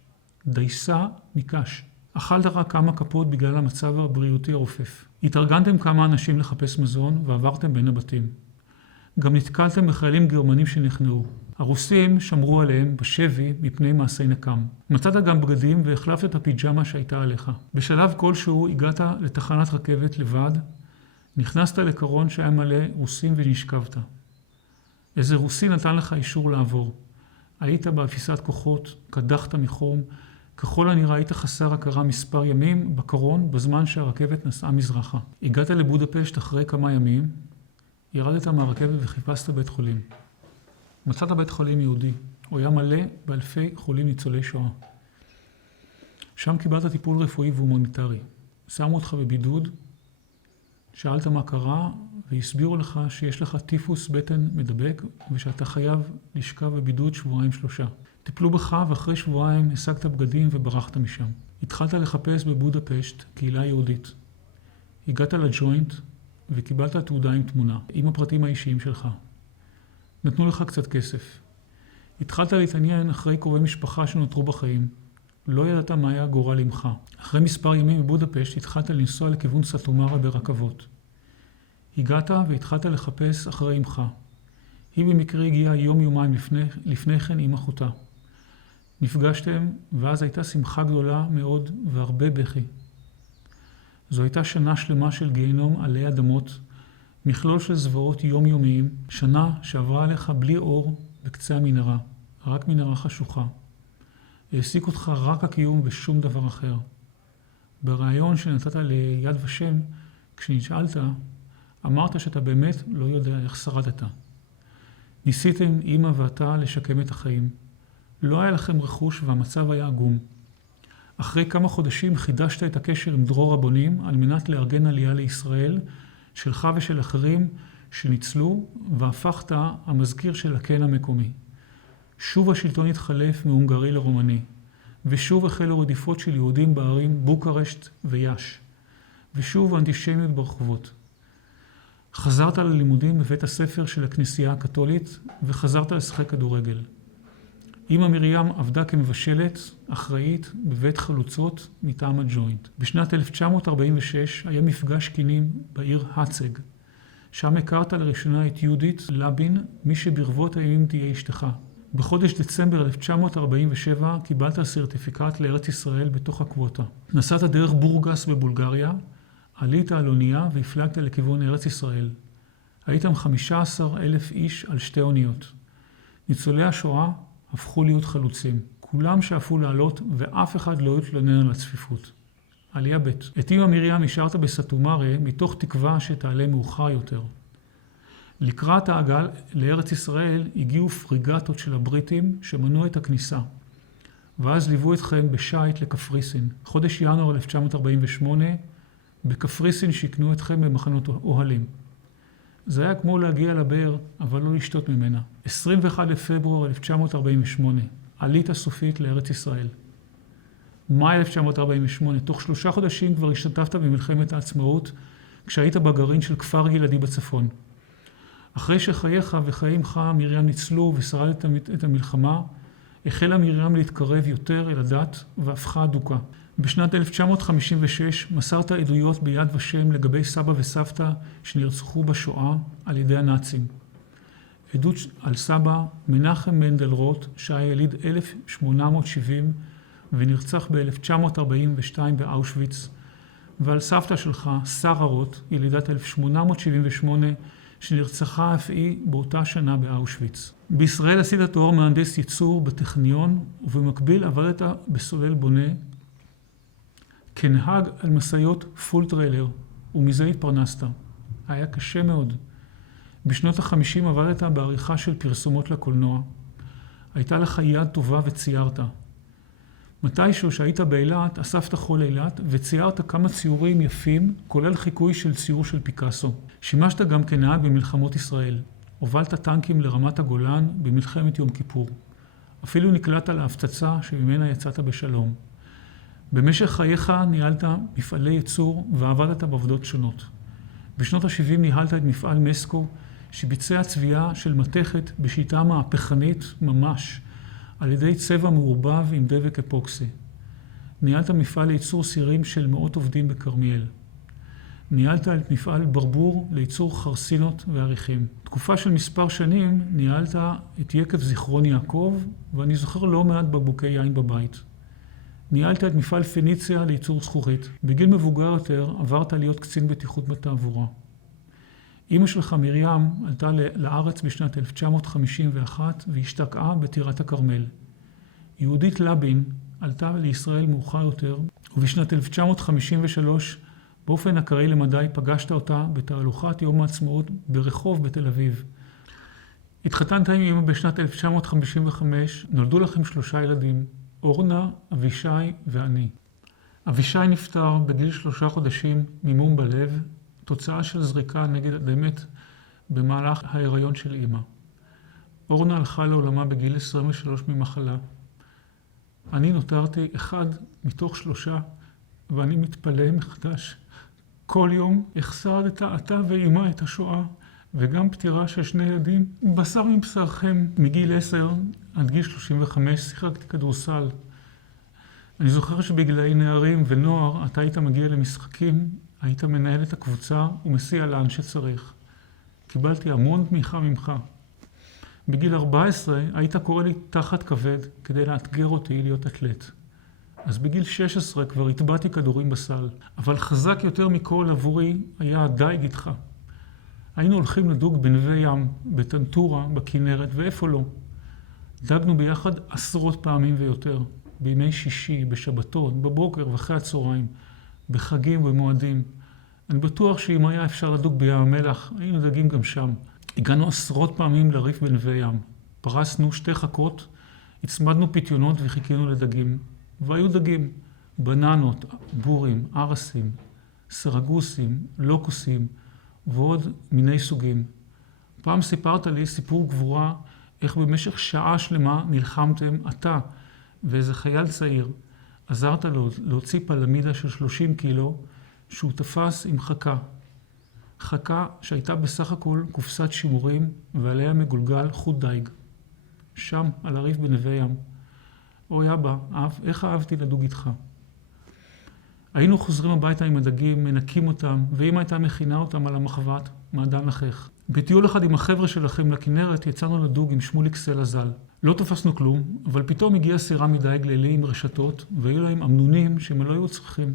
דייסה מקש. אכלת רק כמה כפות בגלל המצב הבריאותי הרופף. התארגנתם כמה אנשים לחפש מזון, ועברתם בין הבתים. גם נתקלתם בחיילים גרמנים שנכנעו. הרוסים שמרו עליהם בשבי מפני מעשי נקם. מצאת גם בגדים והחלפת את הפיג'מה שהייתה עליך. בשלב כלשהו הגעת לתחנת רכבת לבד, נכנסת לקרון שהיה מלא רוסים ונשכבת. איזה רוסי נתן לך אישור לעבור. היית באפיסת כוחות, קדחת מחום, ככל הנראה היית חסר הכרה מספר ימים בקרון בזמן שהרכבת נסעה מזרחה. הגעת לבודפשט אחרי כמה ימים, ירדת מהרכבת וחיפשת בית חולים. מצאת בית חולים יהודי, הוא היה מלא באלפי חולים ניצולי שואה. שם קיבלת טיפול רפואי והומניטרי. שמו אותך בבידוד, שאלת מה קרה, והסבירו לך שיש לך טיפוס בטן מדבק, ושאתה חייב לשכב בבידוד 2-3 שבועות. טיפלו בך, ואחרי שבועיים השגת בגדים וברחת משם. התחלת לחפש בבודפשט קהילה יהודית. הגעת לג'וינט, וקיבלת תעודה עם תמונה, עם הפרטים האישיים שלך. נתנו לך קצת כסף. התחלת להתעניין אחרי קרובי משפחה שנותרו בחיים. לא ידעת מה היה גורל עמך. אחרי מספר ימים בבודפשט התחלת לנסוע לכיוון סטומרה ברכבות. הגעת והתחלת לחפש אחרי עמך. היא במקרה הגיעה יום-יומיים לפני כן עם אחותה. נפגשתם ואז הייתה שמחה גדולה מאוד והרבה בכי. זו הייתה שנה שלמה של גיהנום עלי אדמות, מכלול של זוועות יומיומיים, שנה שעברה עליך בלי אור בקצה המנהרה, רק מנהרה חשוכה. העסיק אותך רק הקיום ושום דבר אחר. ברעיון שנתת ליד ושם, כשנשאלת, אמרת שאתה באמת לא יודע איך שרדת. ניסיתם אמא ואתה לשקם את החיים. לא היה לכם רכוש והמצב היה עגום. אחרי כמה חודשים חידשת את הקשר עם דרור הבונים על מנת לארגן עלייה לישראל, שלך ושל אחרים שניצלו, והפכת המזכיר של הקן המקומי. שוב השלטון התחלף מהונגרי לרומני, ושוב החלו רדיפות של יהודים בערים בוקרשט ויאש, ושוב האנטישמיות ברחובות. חזרת ללימודים בבית הספר של הכנסייה הקתולית, וחזרת לשחק כדורגל. אמא מרים עבדה כמבשלת, אחראית, בבית חלוצות מטעם הג'וינט. בשנת 1946 היה מפגש קינים בעיר הצג, שם הכרת לראשונה את יהודית לבין, מי שברבות הימים תהיה אשתך. בחודש דצמבר 1947 קיבלת סרטיפיקט לארץ ישראל בתוך הקווטה. נסעת דרך בורגס בבולגריה, עלית על אונייה והפלגת לכיוון ארץ ישראל. הייתם 15,000 איש על 2 אוניות. ניצולי השואה הפכו להיות חלוצים. כולם שאפו לעלות ואף אחד לא התלונן על הצפיפות. עלייה ב'. את אמא מרים השארת בסטומרה מתוך תקווה שתעלה מאוחר יותר. לקראת ההגעה לארץ ישראל הגיעו פריגטות של הבריטים שמנעו את הכניסה. ואז ליוו אתכם בשייט לקפריסין. חודש ינואר 1948 בקפריסין שיקנו אתכם במחנות אוהלים. זה היה כמו להגיע לבאר, אבל לא לשתות ממנה. 21 לפברואר 1948, עלית סופית לארץ ישראל. מאי 1948, תוך 3 חודשים כבר השתתפת במלחמת העצמאות, כשהיית בגרעין של כפר גלעדי בצפון. אחרי שחייך וחיי אמך מרים ניצלו ושרדת את המלחמה, החלה מרים להתקרב יותר אל הדת והפכה אדוקה. בשנת 1956 מסרת עדויות ביד ושם לגבי סבא וסבתא שנרצחו בשואה על ידי הנאצים. עדות על סבא מנחם מנדלרוט שהיה יליד 1870 ונרצח ב-1942 באושוויץ, ועל סבתא שלך שרה רוט ילידת 1878 שנרצחה אף היא באותה שנה באושוויץ. בישראל עשית תואר מהנדס ייצור בטכניון ובמקביל עבדת בסולל בונה כנהג על מסעיות פול טריילר, ומזה התפרנסת. היה קשה מאוד. בשנות ה-50 עבדת בעריכה של פרסומות לקולנוע. הייתה לך יד טובה וציירת. מתישהו שהיית באילת, אספת חול אילת וציירת כמה ציורים יפים, כולל חיקוי של ציור של פיקאסו. שימשת גם כנהג במלחמות ישראל. הובלת טנקים לרמת הגולן במלחמת יום כיפור. אפילו נקלעת להפצצה שממנה יצאת בשלום. במשך חייך ניהלת מפעלי ייצור ועבדת בעבודות שונות. בשנות ה-70 ניהלת את מפעל מסקו שביצע צביעה של מתכת בשיטה מהפכנית ממש על ידי צבע מעורבב עם דבק אפוקסי. ניהלת מפעל לייצור סירים של מאות עובדים בכרמיאל. ניהלת את מפעל ברבור לייצור חרסינות ועריכים. תקופה של מספר שנים ניהלת את יקב זיכרון יעקב, ואני זוכר לא מעט בקבוקי יין בבית. ניהלת את מפעל פניציה לייצור זכוכית. בגיל מבוגר יותר עברת להיות קצין בטיחות בתעבורה. אמא שלך מרים עלתה לארץ בשנת 1951 והשתקעה בטירת הכרמל. יהודית לבין עלתה לישראל מאוחר יותר, ובשנת 1953 באופן אקראי למדי פגשת אותה בתהלוכת יום העצמאות ברחוב בתל אביב. התחתנת עם אמא בשנת 1955, נולדו לכם 3 ילדים, אורנה, אבישי ואני. אבישי נפטר בגיל 3 חודשים ממום בלב, תוצאה של זריקה נגד הדמת במהלך ההיריון של אמא. אורנה הלכה לעולמה בגיל 23 ממחלה. אני נותרתי 1 מתוך 3, ואני מתפלא מחדש. כל יום החסרת אתה ואמא את השואה, וגם פטירה של 2 ילדים, בשר מבשרכם. מגיל 10 עד גיל 35 שיחקתי כדורסל. אני זוכר שבגילאי נערים ונוער אתה היית מגיע למשחקים, היית מנהל את הקבוצה ומסיע לאן שצריך. קיבלתי המון תמיכה ממך. בגיל 14 היית קורא לי תחת כבד כדי לאתגר אותי להיות אתלט. אז בגיל 16 כבר הטבעתי כדורים בסל, אבל חזק יותר מכל עבורי היה הדייג איתך. היינו הולכים לדוג בנווה ים, בטנטורה, בכנרת, ואיפה לא. דגנו ביחד 10 פעמים ויותר, בימי שישי, בשבתות, בבוקר ואחרי הצהריים, בחגים ובמועדים. אני בטוח שאם היה אפשר לדוג בים המלח, היינו דגים גם שם. הגענו 10 פעמים לריף בנווה ים. פרסנו 2 חכות, הצמדנו פיתיונות וחיכינו לדגים. והיו דגים, בננות, בורים, ערסים, סרגוסים, לוקוסים ועוד מיני סוגים. פעם סיפרת לי סיפור גבורה איך במשך שעה שלמה נלחמתם אתה ואיזה חייל צעיר. עזרת לו להוציא פלמידה של 30 קילו שהוא תפס עם חכה. חכה שהייתה בסך הכל קופסת שימורים ועליה מגולגל חוט דייג. שם על הריף בנווה ים. אוי אבא, איך אהבתי לדוג איתך. היינו חוזרים הביתה עם הדגים, מנקים אותם, ואמא הייתה מכינה אותם על המחבת, מעדן לחך. בטיול אחד עם החבר'ה שלכם לכנרת יצאנו לדוג עם שמוליק סלע ז"ל. לא תפסנו כלום, אבל פתאום הגיעה סירה מדייג לילי עם רשתות, והיו להם אמנונים שהם לא היו צריכים.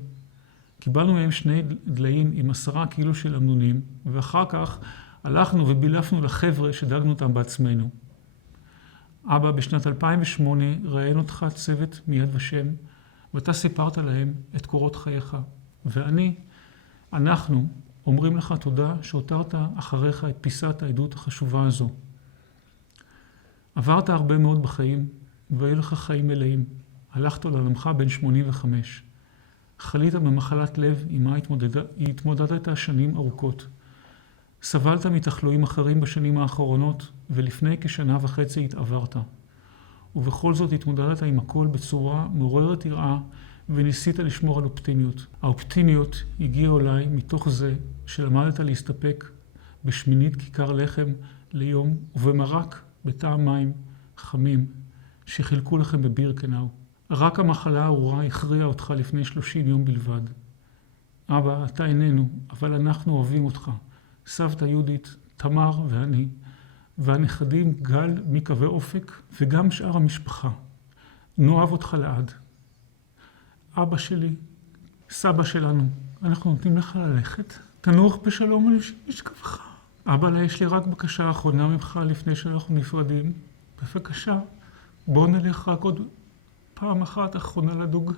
קיבלנו מהם 2 דליים עם 10 קילו של אמנונים, ואחר כך הלכנו ובילפנו לחבר'ה שדגנו אותם בעצמנו. אבא, בשנת 2008 ראיין אותך צוות מיד ושם, ואתה סיפרת להם את קורות חייך. אנחנו אומרים לך תודה שהותרת אחריך את פיסת העדות החשובה הזו. עברת הרבה מאוד בחיים, והיו לך חיים מלאים. הלכת לעולמך בן 85. חלית במחלת לב עמה התמודדת שנים ארוכות. סבלת מתחלואים אחרים בשנים האחרונות, ולפני כשנה וחצי התעברת. ובכל זאת התמודדת עם הכל בצורה מעוררת יראה, וניסית לשמור על אופטימיות. האופטימיות הגיעה אולי מתוך זה שלמדת להסתפק בשמינית כיכר לחם ליום, ובמרק בטעם מים חמים שחילקו לכם בבירקנאו. רק המחלה הארורה הכריעה אותך לפני 30 יום בלבד. אבא, אתה איננו, אבל אנחנו אוהבים אותך. סבתא יהודית, תמר ואני, והנכדים גל מקווי אופק, וגם שאר המשפחה. נאהב אותך לעד. אבא שלי, סבא שלנו, אנחנו נותנים לך ללכת. תנוח בשלום על משכבך. אבא, יש לי רק בקשה האחרונה ממך לפני שאנחנו נפרדים. בבקשה, בוא נלך רק עוד פעם אחת אחרונה לדוג.